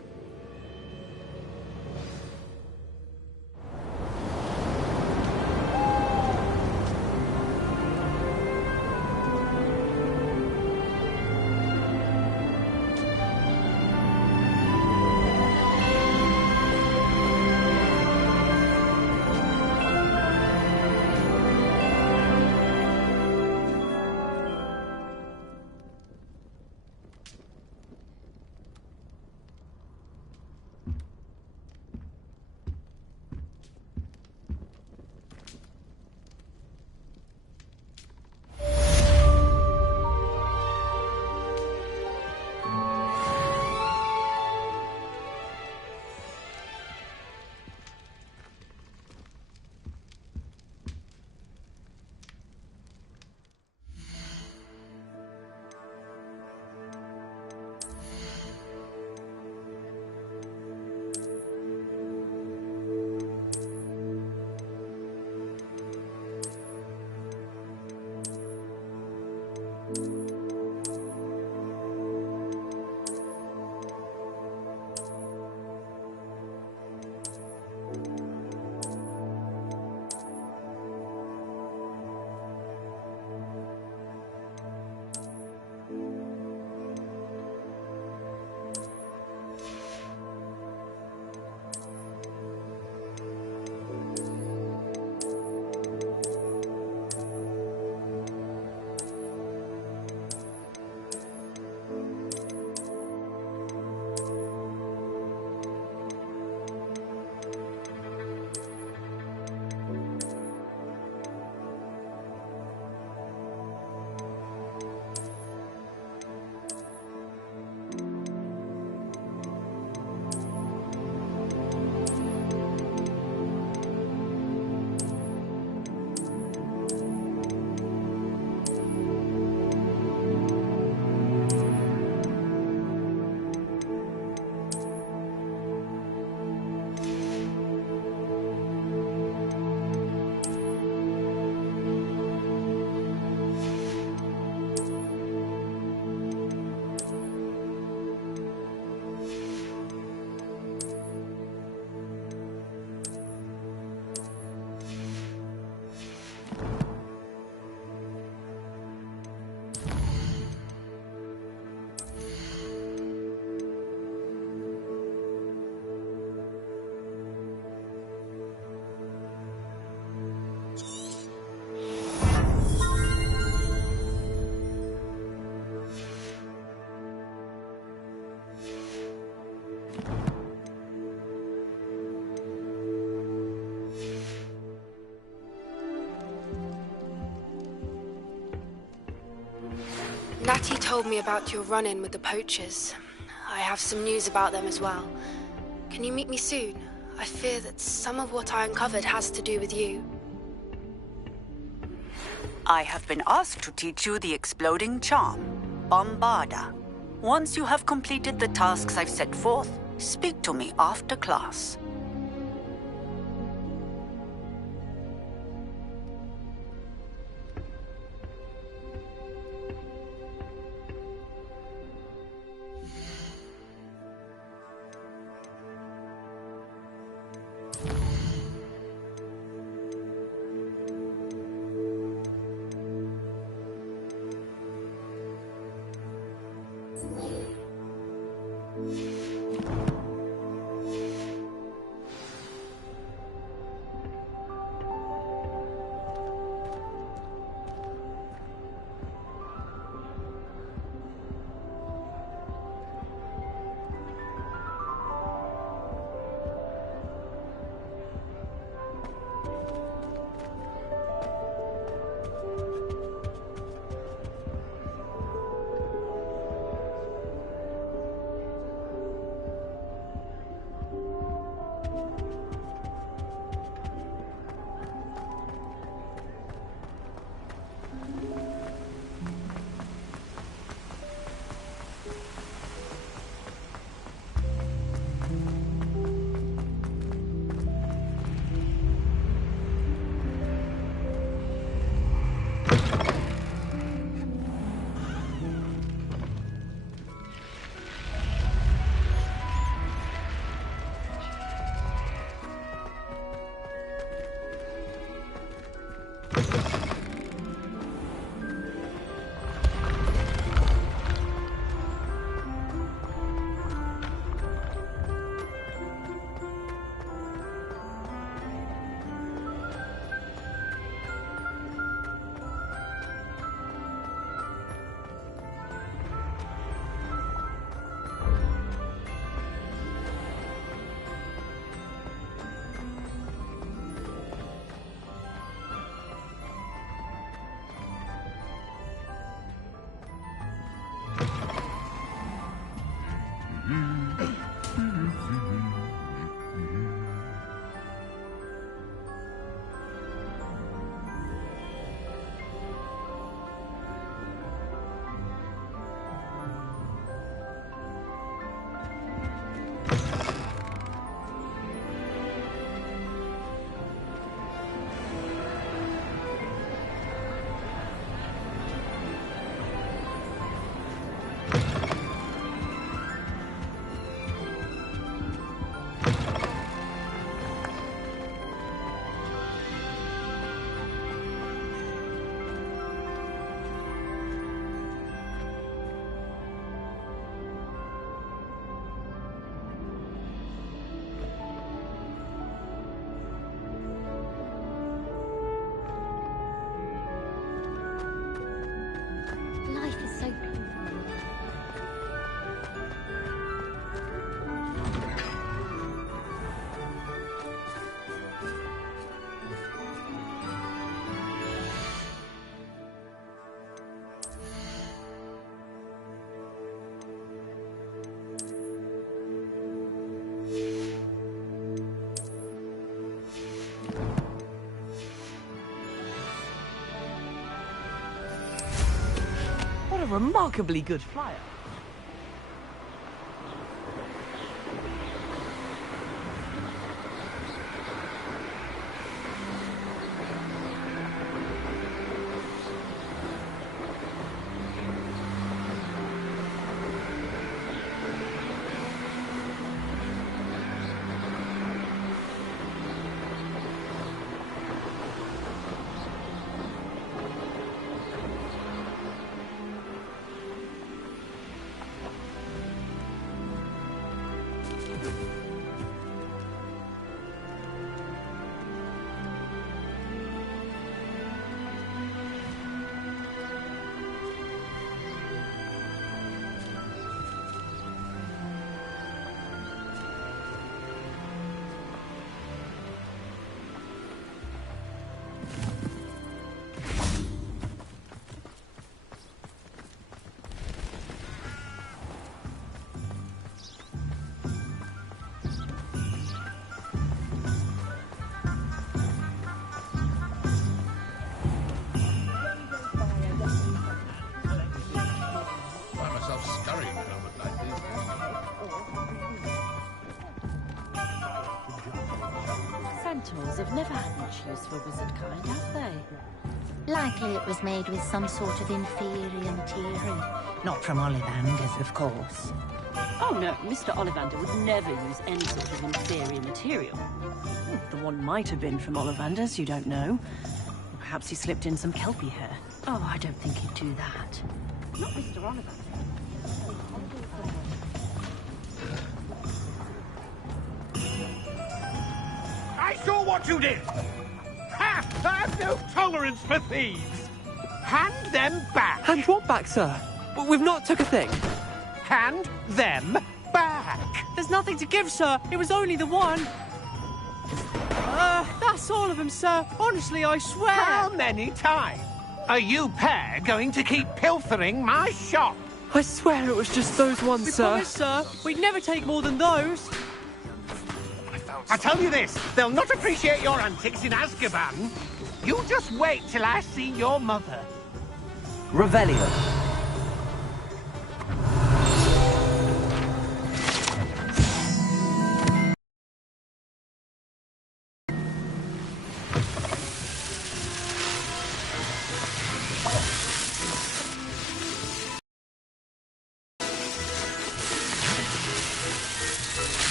Natty told me about your run-in with the poachers. I have some news about them as well. Can you meet me soon? I fear that some of what I uncovered has to do with you. I have been asked to teach you the exploding charm, Bombarda. Once you have completed the tasks I've set forth, speak to me after class. What a remarkably good flyer. metals have never had much use for wizard kind, have they? Likely it was made with some sort of inferior material. Not from Ollivanders, of course. Oh no, Mr. Ollivander would never use any sort of inferior material. The one might have been from Ollivanders, you don't know. Or perhaps he slipped in some kelpie hair. Oh, I don't think he'd do that. Not Mr. Ollivander. I saw what you did! Ha! I have no tolerance for thieves! Hand them back! Hand what back, sir? We've not took a thing. Hand them back! There's nothing to give, sir. It was only the one. That's all of them, sir. Honestly, I swear. How many times are you pair going to keep pilfering my shop? I swear it was just those ones, we sir. Promise, sir. We'd never take more than those. I tell you this, they'll not appreciate your antics in Azkaban. You just wait till I see your mother. Revelio.